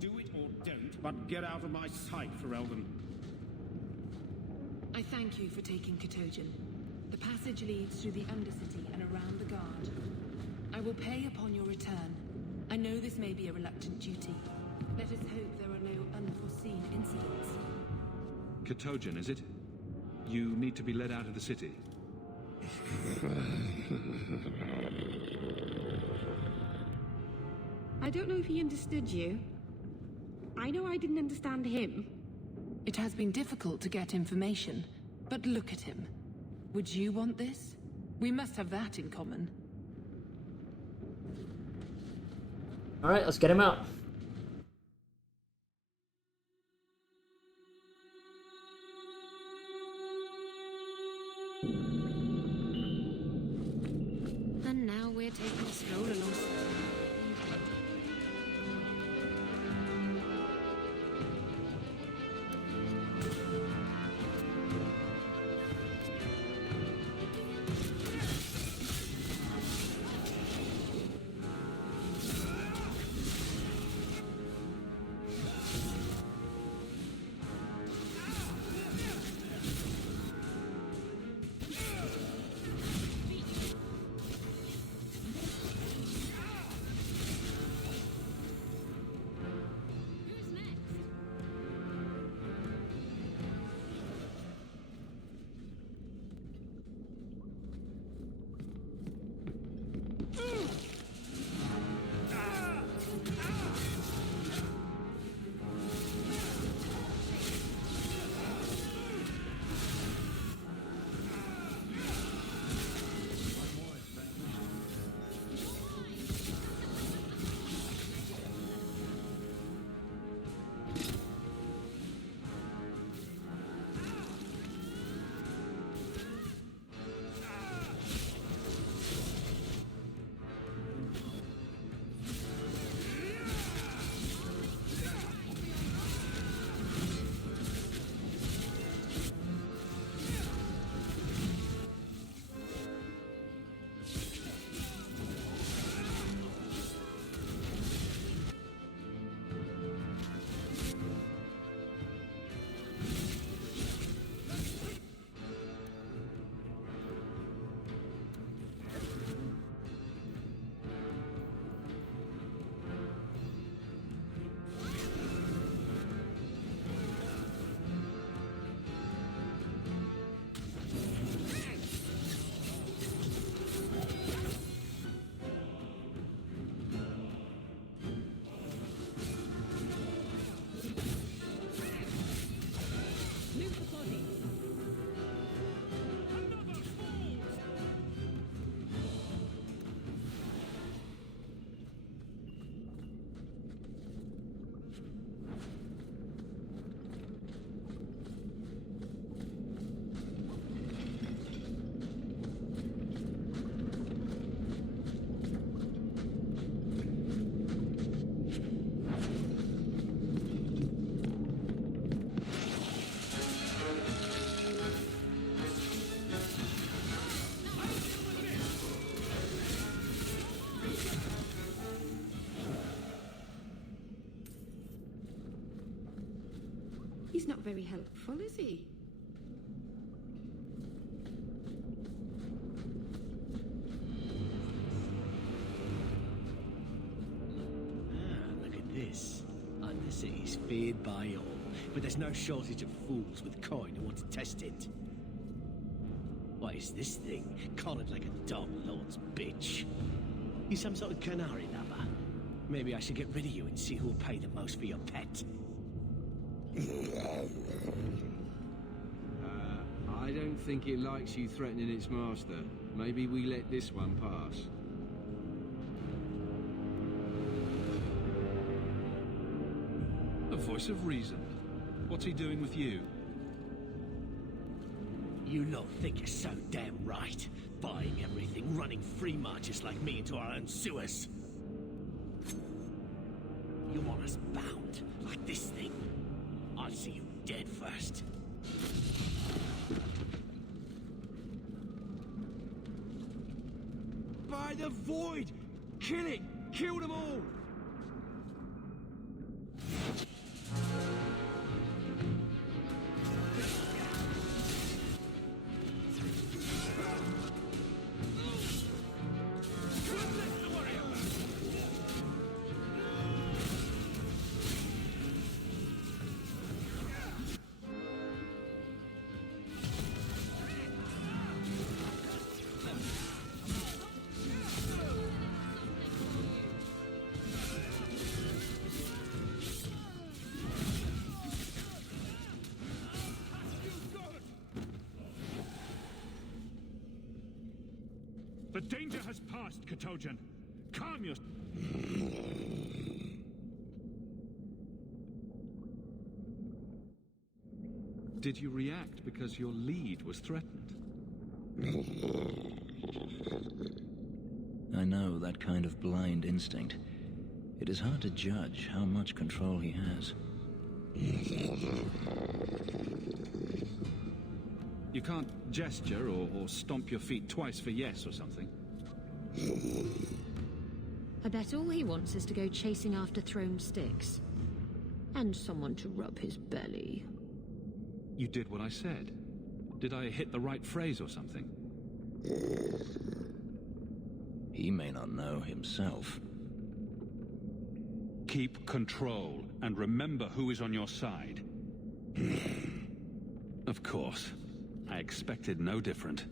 Do it or don't, but get out of my sight, Ferelden. I thank you for taking Katojan. The passage leads through the Undercity and around the Guard. I will pay upon your return. I know this may be a reluctant duty. Let us hope there are no unforeseen incidents. Katojan, is it? You need to be led out of the city. I don't know if he understood you. I know I didn't understand him. It has been difficult to get information, but look at him. Would you want this? We must have that in common. Alright, let's get him out. And now we're taking a stroll along. He's not very helpful, is he? Look at this. Undercity is feared by all, but there's no shortage of fools with coin who want to test it. What is this thing? Collared like a dog lord's bitch. You some sort of canary lover? Maybe I should get rid of you and see who'll pay the most for your pet. I don't think it likes you threatening its master. Maybe we let this one pass. A voice of reason. What's he doing with you? You lot think you're so damn right. Buying everything, running free marches like me into our own sewers. You want us bound, like this thing? I'll see you dead first. By the void! Kill it! Kill them all! The danger has passed, Katojan. Calm yourself. Did you react because your lead was threatened? I know that kind of blind instinct. It is hard to judge how much control he has. You can't gesture or stomp your feet twice for yes or something. I bet all he wants is to go chasing after thrown sticks. And someone to rub his belly. You did what I said. Did I hit the right phrase or something? He may not know himself. Keep control and remember who is on your side. Of course. I expected no different.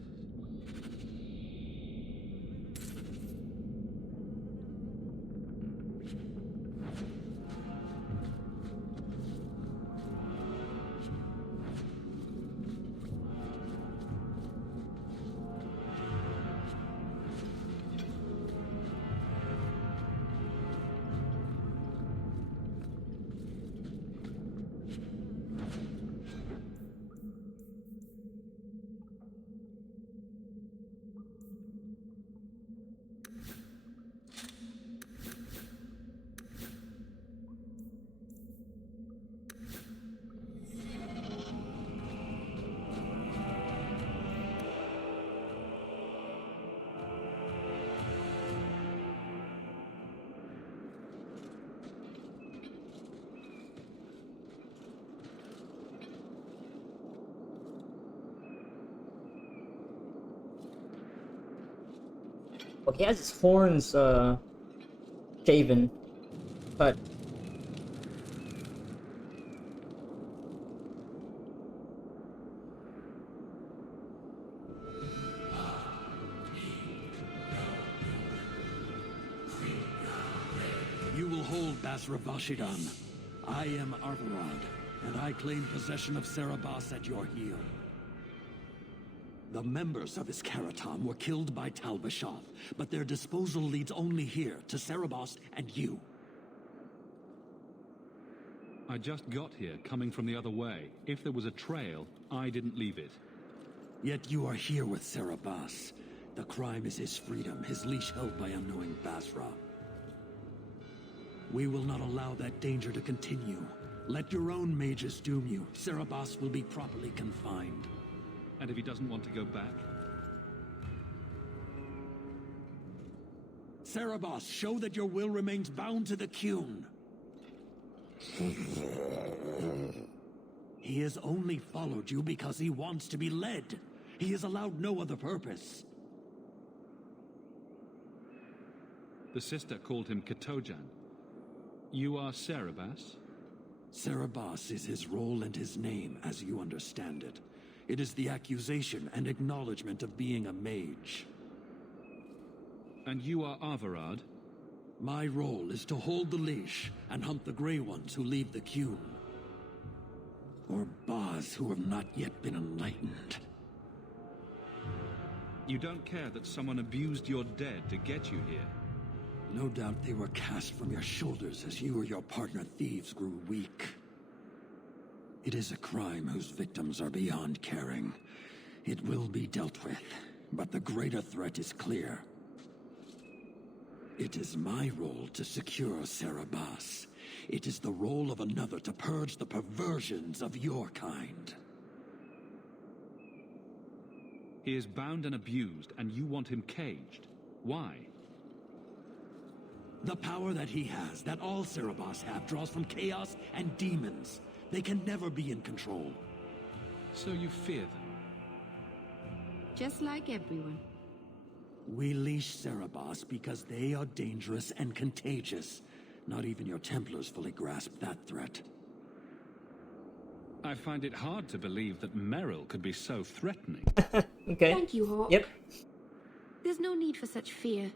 Well, he has his horns, shaven, but... You will hold Basra Vashidan. I am Arvarad, and I claim possession of Serabas at your heel. The members of Iskaratam were killed by Tal Bashath, but their disposal leads only here, to Serabas and you. I just got here, coming from the other way. If there was a trail, I didn't leave it. Yet you are here with Serabas. The crime is his freedom, his leash held by unknowing Basra. We will not allow that danger to continue. Let your own mages doom you. Serabas will be properly confined. And if he doesn't want to go back? Serabas, show that your will remains bound to the Qun. He has only followed you because he wants to be led. He has allowed no other purpose. The sister called him Katojan. You are Cerebas? Cerebas is his role and his name, as you understand it. It is the accusation and acknowledgement of being a mage. And you are Avarad? My role is to hold the leash and hunt the Grey Ones who leave the Qun. Or Baz who have not yet been enlightened. You don't care that someone abused your dead to get you here? No doubt they were cast from your shoulders as you or your partner thieves grew weak. It is a crime whose victims are beyond caring. It will be dealt with, but the greater threat is clear. It is my role to secure Cerebas. It is the role of another to purge the perversions of your kind. He is bound and abused, and you want him caged. Why? The power that he has, that all Cerebas have, draws from chaos and demons. They can never be in control. So you fear them? Just like everyone. We leash Cerebas because they are dangerous and contagious. Not even your Templars fully grasp that threat. I find it hard to believe that Merrill could be so threatening. Okay. Thank you, Hawk. Yep. There's no need for such fear.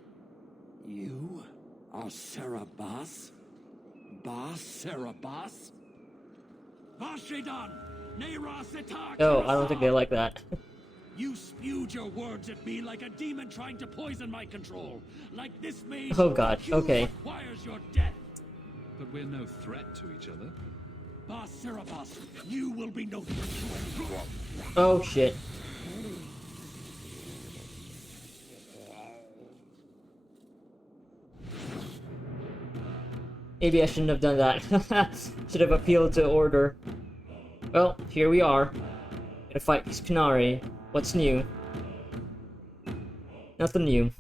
You are Cerebas? Bas Cerebas? Vashidan! Nera Sitak! Oh, I don't think they like that. You spewed your words at me like a demon trying to poison my control. Like this mage Oh god, okay. requires your death. But we're no threat to each other. Bas Cerebas, you will be no threat to anyone. Oh shit. Maybe I shouldn't have done that. Should have appealed to order. Well, here we are. Gonna fight these Canary. What's new? Nothing new.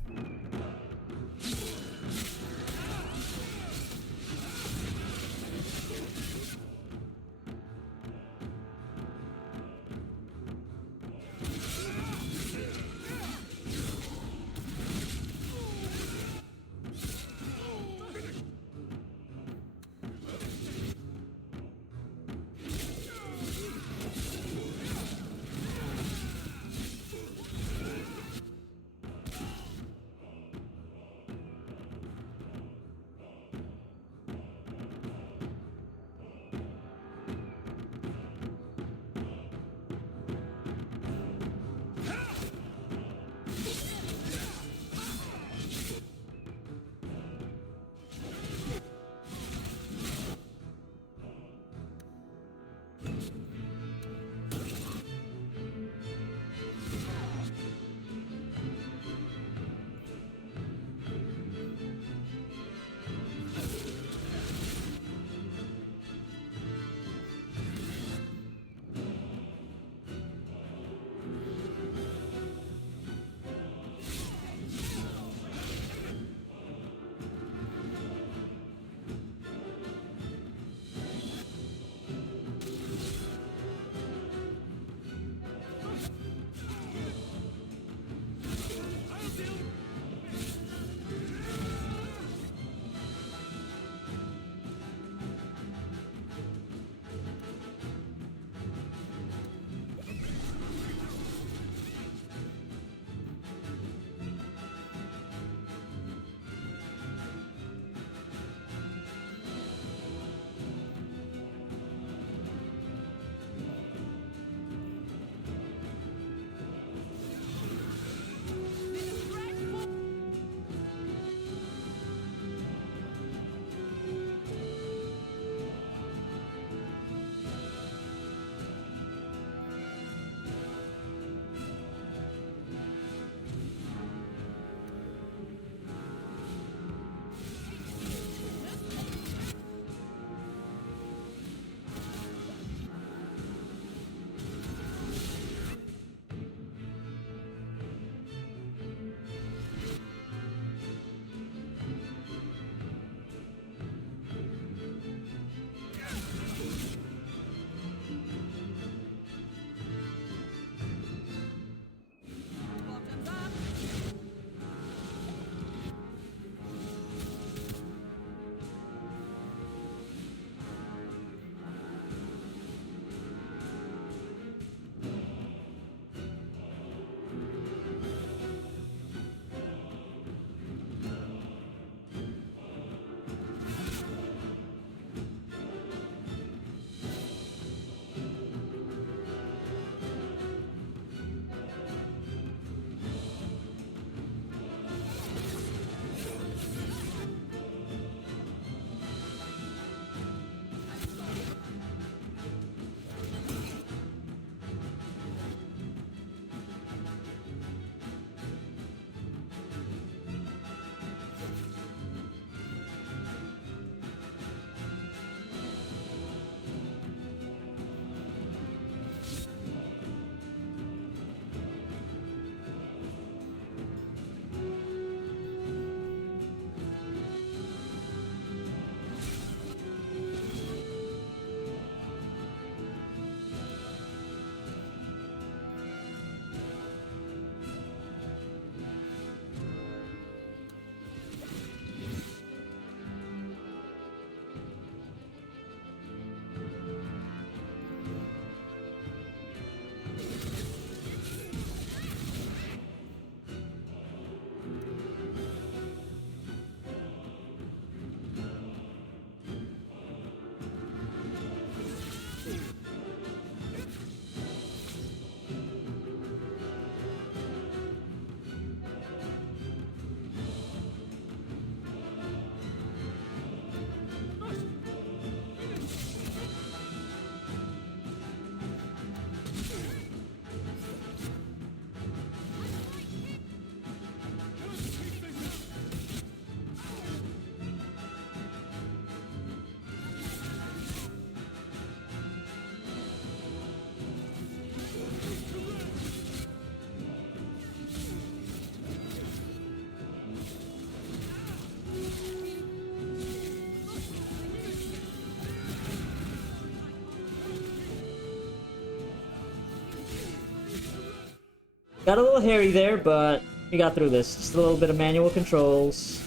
Got a little hairy there, but we got through this. Just a little bit of manual controls.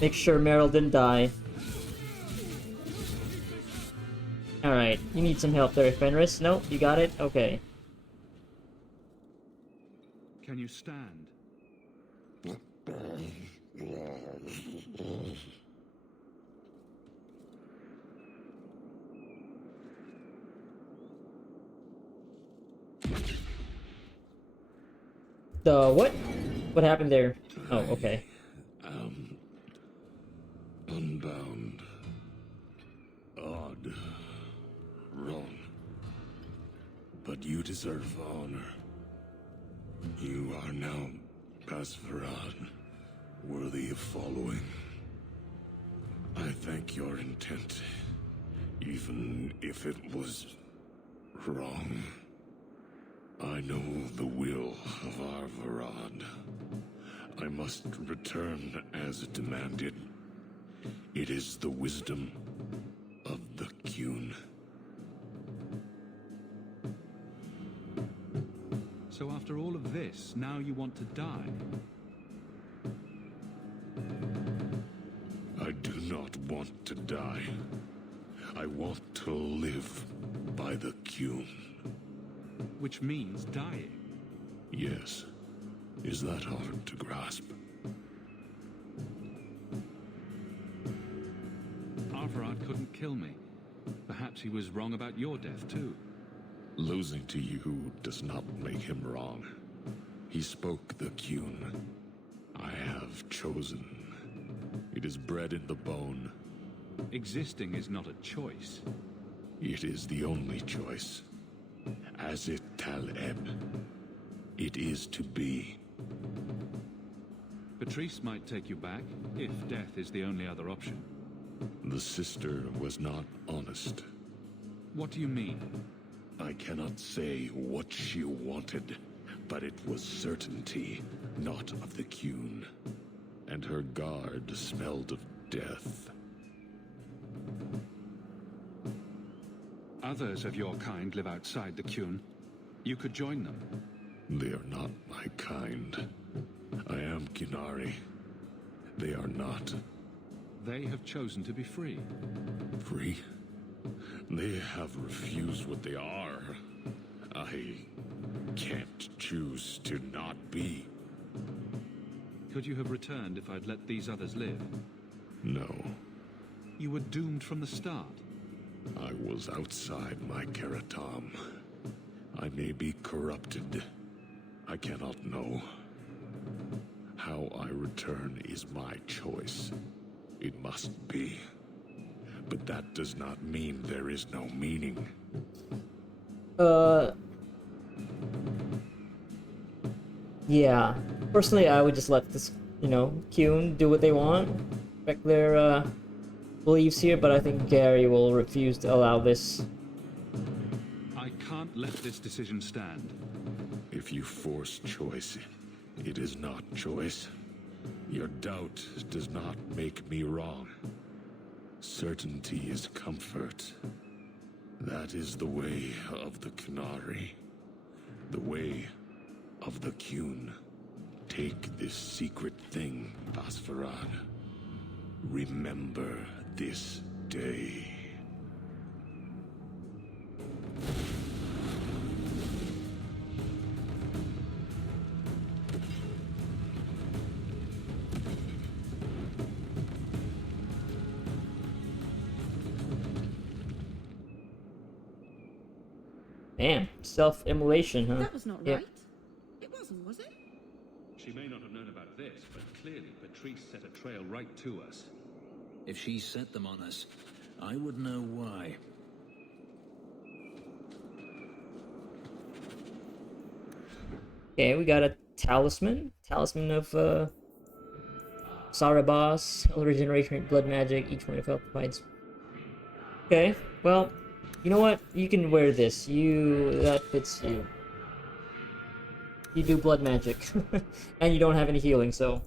Make sure Meryl didn't die. Alright, you need some help there, Fenris. Nope, you got it? Okay. Can you stand? The what? What happened there? Oh, okay. Unbound. Odd. Wrong. But you deserve honor. You are now Pasvarad, worthy of following. I thank your intent, even if it was wrong. I know the will of our Varad. I must return as demanded. It is the wisdom of the Qun. So after all of this, now you want to die? I do not want to die. I want to live by the Qun. Which means dying. Yes. Is that hard to grasp? Arvarad couldn't kill me. Perhaps he was wrong about your death, too. Losing to you does not make him wrong. He spoke the Qun. I have chosen. It is bred in the bone. Existing is not a choice. It is the only choice. As it Taleb. It is to be. Patrice might take you back, if death is the only other option. The sister was not honest. What do you mean? I cannot say what she wanted, but it was certainty, not of the Qun. And her guard smelled of death. Others of your kind live outside the Qun. You could join them. They are not my kind. I am Qunari. They are not. They have chosen to be free. Free? They have refused what they are. I can't choose to not be. Could you have returned if I'd let these others live? No. You were doomed from the start. I was outside my Keratam. I may be corrupted. I cannot know. How I return is my choice. It must be. But that does not mean there is no meaning. Yeah. Personally, I would just let this, Qun do what they want. Respect their, beliefs here, but I think Gary will refuse to allow this. I can't let this decision stand. If you force choice, it is not choice. Your doubt does not make me wrong. Certainty is comfort. That is the way of the Qunari. The way of the Qun. Take this secret thing, Pasvarad. Remember this day. Man, self-immolation, huh? That was not right. It wasn't, was it? She may not have known about this, but clearly Patrice set a trail right to us. If she set them on us, I would know why. Okay, we got a talisman. Talisman of, Sarabas. Hell regeneration, blood magic. Each one of health provides. Okay, well, you know what? You can wear this. That fits you. You do blood magic. And you don't have any healing, so...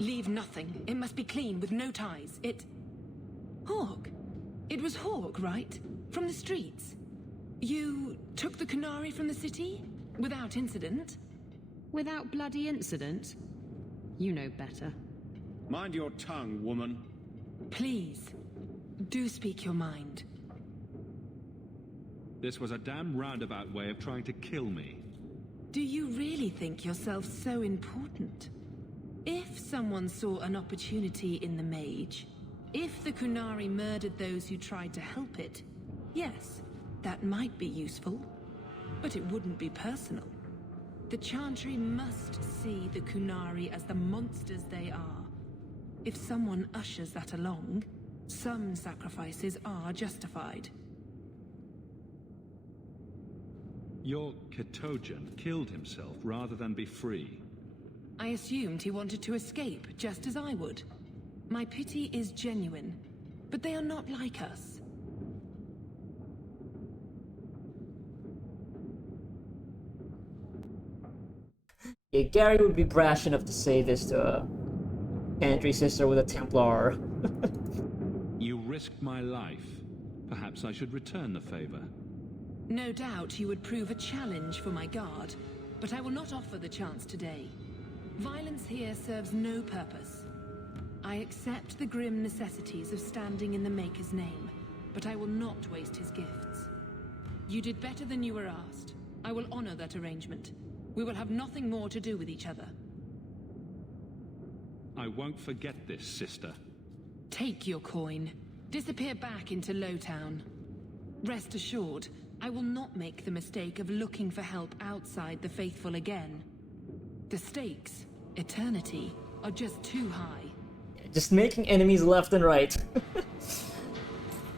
Leave nothing. It must be clean, with no ties. Hawk. It was Hawk, right? From the streets. You took the Kunari from the city? Without incident? Without bloody incident? You know better. Mind your tongue, woman. Please, do speak your mind. This was a damn roundabout way of trying to kill me. Do you really think yourself so important? If someone saw an opportunity in the mage, if the Kunari murdered those who tried to help it, yes, that might be useful, but it wouldn't be personal. The Chantry must see the Kunari as the monsters they are. If someone ushers that along, some sacrifices are justified. Your Ketojan killed himself rather than be free. I assumed he wanted to escape, just as I would. My pity is genuine, but they are not like us. Yeah, Gary would be brash enough to say this to a pantry sister with a Templar. You risked my life. Perhaps I should return the favor. No doubt you would prove a challenge for my guard, but I will not offer the chance today. Violence here serves no purpose. I accept the grim necessities of standing in the Maker's name, but I will not waste his gifts. You did better than you were asked. I will honor that arrangement. We will have nothing more to do with each other. I won't forget this, sister. Take your coin. Disappear back into Lowtown. Rest assured, I will not make the mistake of looking for help outside the Faithful again. The stakes, eternity, are just too high. Just making enemies left and right.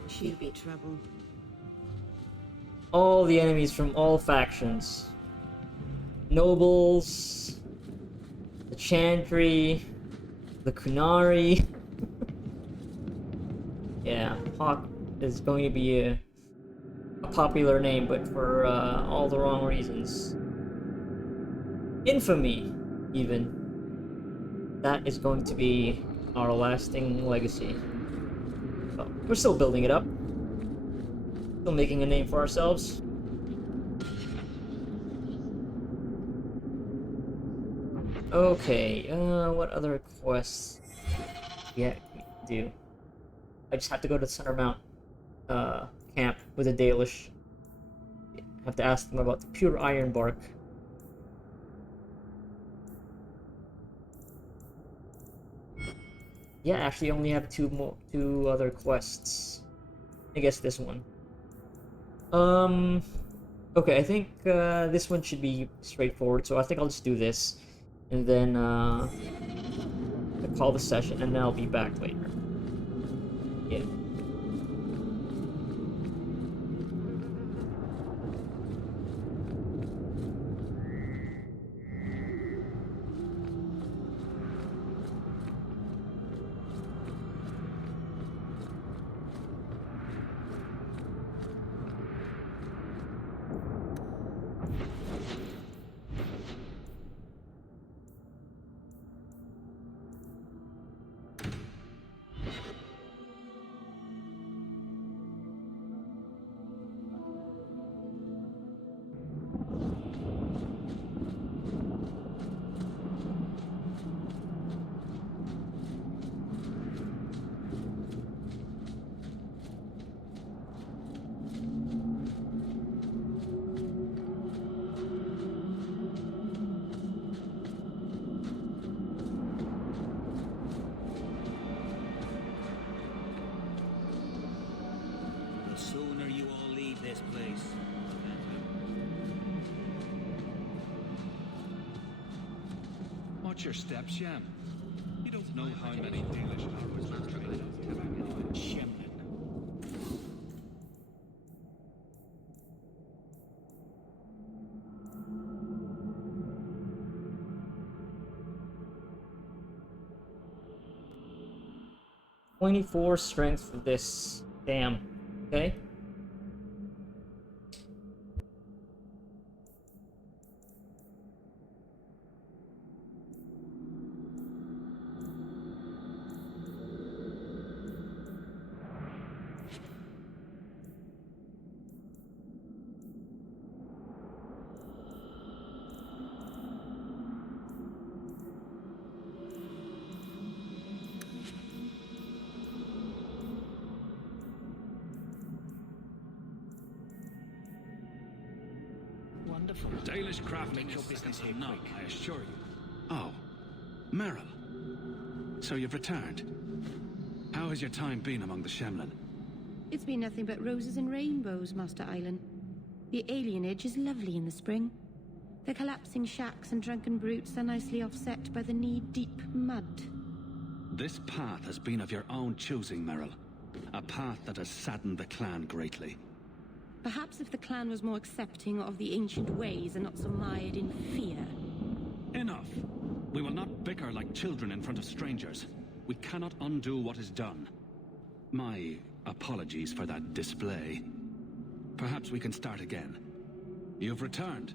Should be trouble. All the enemies from all factions. Nobles, the Chantry, the Kunari. Yeah, Hawk is going to be a popular name, but for all the wrong reasons. Infamy, even. That is going to be our lasting legacy. But we're still building it up. Still making a name for ourselves. Okay, what other quests? Yeah, do. I just have to go to the Centermount camp with a Dalish. I have to ask them about the pure iron bark. Yeah, actually, I only have two other quests. I guess this one. Okay, I think this one should be straightforward, so I think I'll just do this, and then I'll call the session, and then I'll be back later. Yeah. The sooner you all leave this place, the better. Watch your steps, Yam. You don't know how many Dalish arrows were trained in Shemlin. .24 strength for this. Damn. Okay. Wonderful. Dalish crafting Take your is business second here to none, quick. I assure you. Oh, Meryl. So you've returned. How has your time been among the Shemlin? It's been nothing but roses and rainbows, Master Island. The alienage is lovely in the spring. The collapsing shacks and drunken brutes are nicely offset by the knee-deep mud. This path has been of your own choosing, Meryl. A path that has saddened the clan greatly. Perhaps if the clan was more accepting of the ancient ways and not so mired in fear. Enough! We will not bicker like children in front of strangers. We cannot undo what is done. My apologies for that display. Perhaps we can start again. You've returned.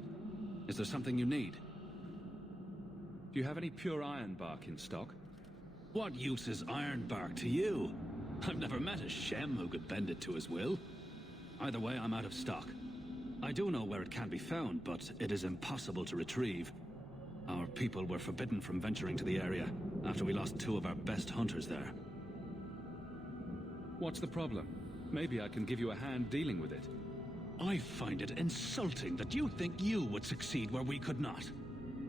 Is there something you need? Do you have any pure iron bark in stock? What use is iron bark to you? I've never met a Shem who could bend it to his will. Either way, I'm out of stock. I do know where it can be found, but it is impossible to retrieve. Our people were forbidden from venturing to the area after we lost 2 of our best hunters there. What's the problem? Maybe I can give you a hand dealing with it. I find it insulting that you think you would succeed where we could not.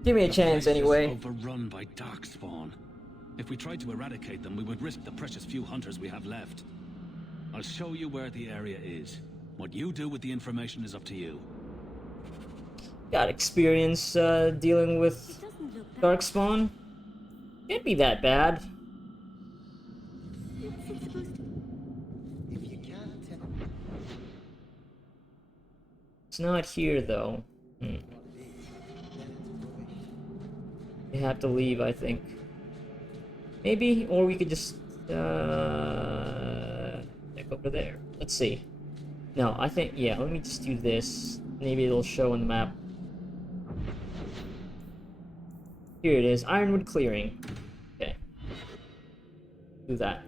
Give me a chance anyway. Overrun by darkspawn. If we tried to eradicate them, we would risk the precious few hunters we have left. I'll show you where the area is. What you do with the information is up to you. Got experience dealing with darkspawn. Can't be that bad. It's not here though. We have to leave, I think. Maybe, or we could just check over there. Let's see. No, I think, yeah, let me just do this. Maybe it'll show on the map. Here it is, Ironwood Clearing. Okay. Do that.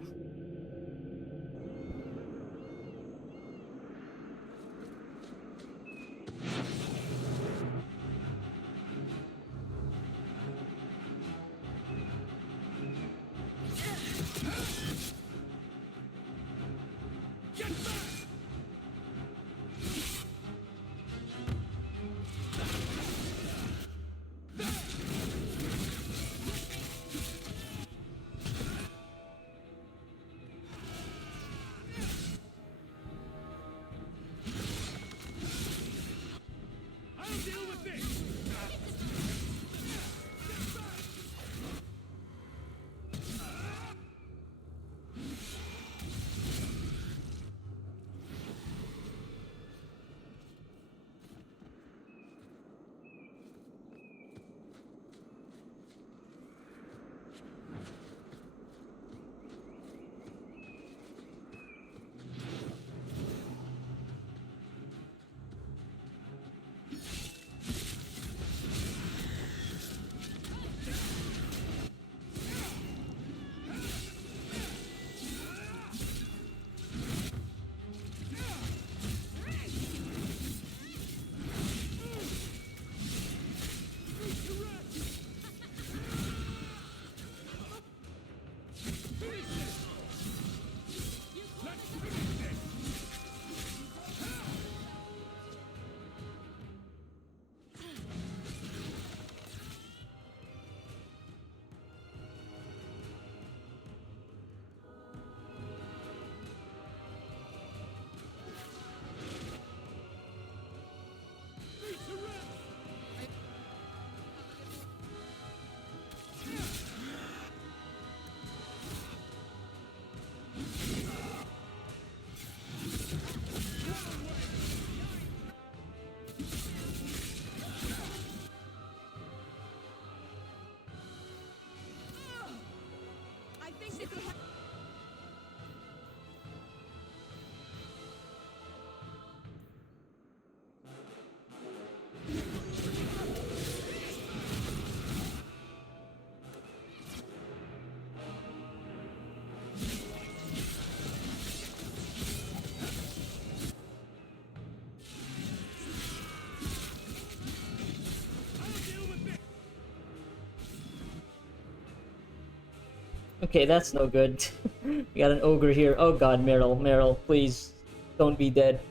Okay, that's no good. We got an ogre here. Oh god, Meryl, please. Don't be dead.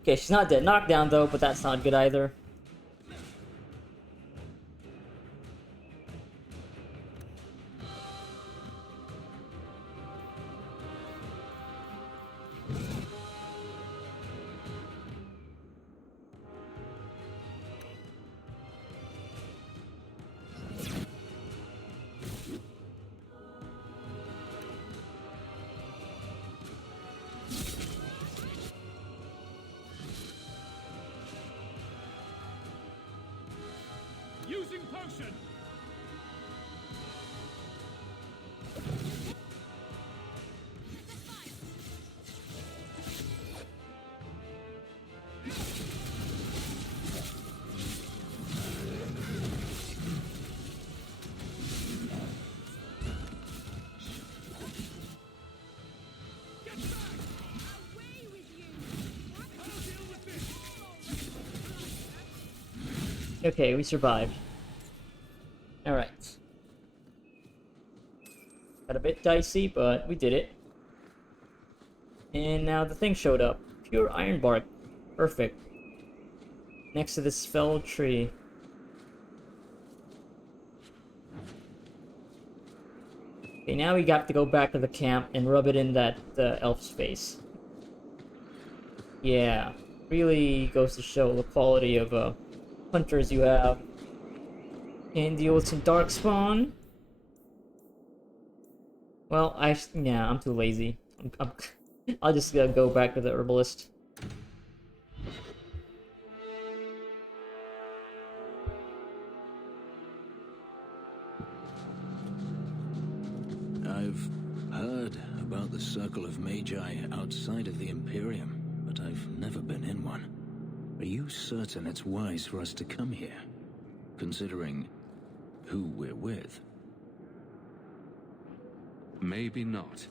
Okay, she's not dead. Knocked down though, but that's not good either. Using potion. Okay, we survived. Alright. Got a bit dicey, but we did it. And now the thing showed up. Pure iron bark. Perfect. Next to this felled tree. Okay, now we got to go back to the camp and rub it in that elf's face. Yeah, really goes to show the quality of hunters you have. And deal with some darkspawn. Well, yeah, I'm too lazy. I'll just go back to the herbalist. I've heard about the Circle of Magi outside of the Imperium, but I've never been in one. Are you certain it's wise for us to come here, considering who we're with? Maybe not.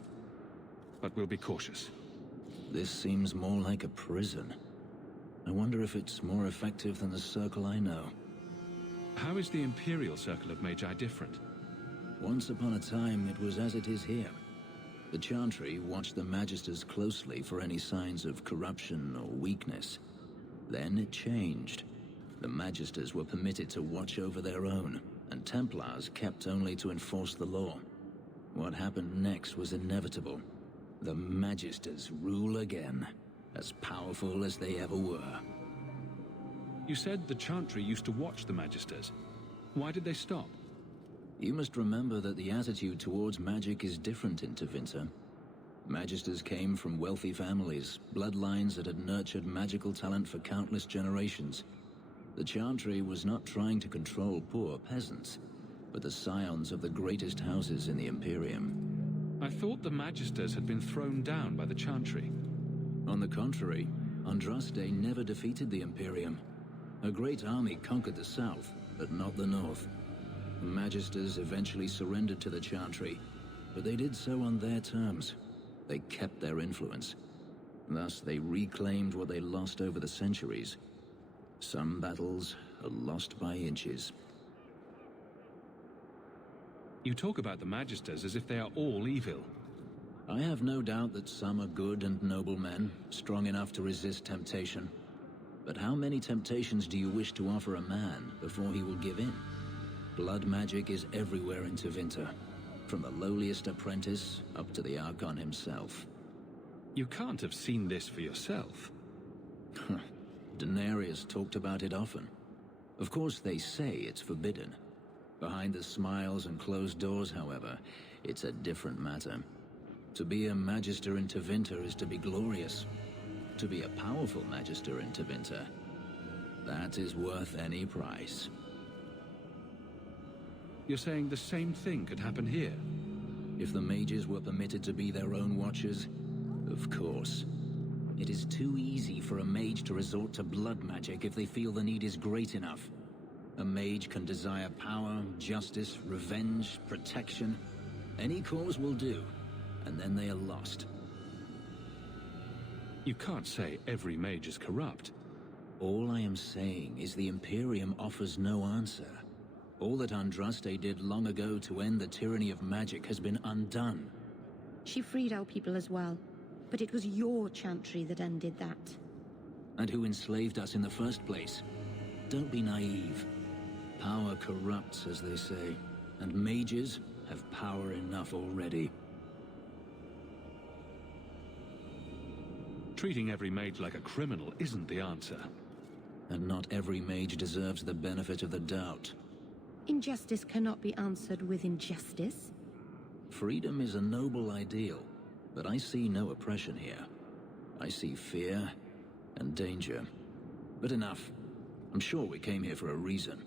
But we'll be cautious. This seems more like a prison. I wonder if it's more effective than the Circle I know. How is the Imperial Circle of Magi different? Once upon a time, it was as it is here. The Chantry watched the Magisters closely for any signs of corruption or weakness. Then it changed. The Magisters were permitted to watch over their own, and Templars kept only to enforce the law. What happened next was inevitable. The Magisters rule again, as powerful as they ever were. You said the Chantry used to watch the Magisters. Why did they stop? You must remember that the attitude towards magic is different in Tevinter. Magisters came from wealthy families, bloodlines that had nurtured magical talent for countless generations. The Chantry was not trying to control poor peasants, but the scions of the greatest houses in the Imperium. I thought the Magisters had been thrown down by the Chantry. On the contrary, Andraste never defeated the Imperium. A great army conquered the south, but not the north. The Magisters eventually surrendered to the Chantry, but they did so on their terms. They kept their influence. Thus, they reclaimed what they lost over the centuries. Some battles are lost by inches. You talk about the Magisters as if they are all evil. I have no doubt that some are good and noble men, strong enough to resist temptation. But how many temptations do you wish to offer a man before he will give in? Blood magic is everywhere in Tevinter, from the lowliest apprentice up to the Archon himself. You can't have seen this for yourself. Daenerys talked about it often. Of course, they say it's forbidden. Behind the smiles and closed doors, however, it's a different matter. To be a Magister in Tevinter is to be glorious. To be a powerful Magister in Tevinter, that is worth any price. You're saying the same thing could happen here? If the mages were permitted to be their own watchers, of course. It is too easy for a mage to resort to blood magic if they feel the need is great enough. A mage can desire power, justice, revenge, protection. Any cause will do, and then they are lost. You can't say every mage is corrupt. All I am saying is the Imperium offers no answer. All that Andraste did long ago to end the tyranny of magic has been undone. She freed our people as well, but it was your chantry that undid that. And who enslaved us in the first place? Don't be naive. Power corrupts, as they say, and mages have power enough already. Treating every mage like a criminal isn't the answer. And not every mage deserves the benefit of the doubt. Injustice cannot be answered with injustice. Freedom is a noble ideal, but I see no oppression here. I see fear and danger. But enough. I'm sure we came here for a reason.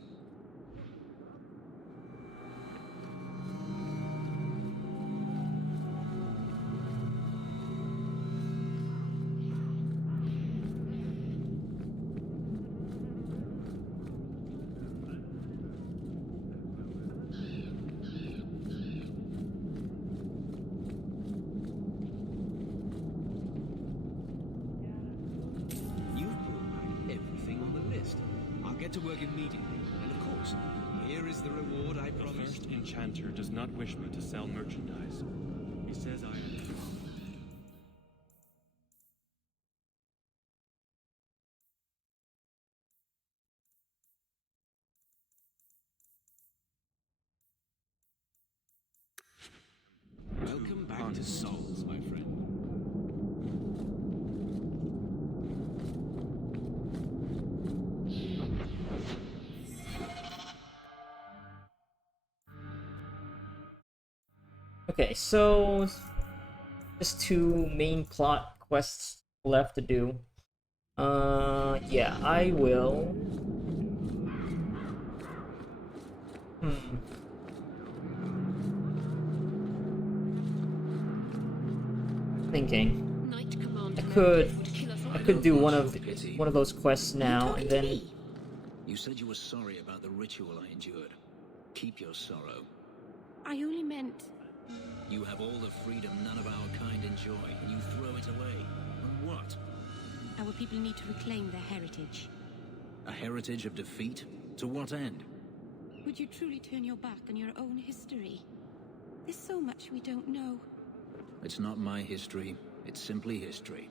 To work immediately, and of course, here is the reward I promised. The first enchanter does not wish me to sell merchandise. He says I am... Welcome back to Souls, my friend. Okay, so just 2 main plot quests left to do. Yeah, I will. Thinking. I could do one of those quests now, and then. You said you were sorry about the ritual I endured. Keep your sorrow. I only meant... You have all the freedom none of our kind enjoy, and you throw it away. On what? Our people need to reclaim their heritage. A heritage of defeat? To what end? Would you truly turn your back on your own history? There's so much we don't know. It's not my history. It's simply history.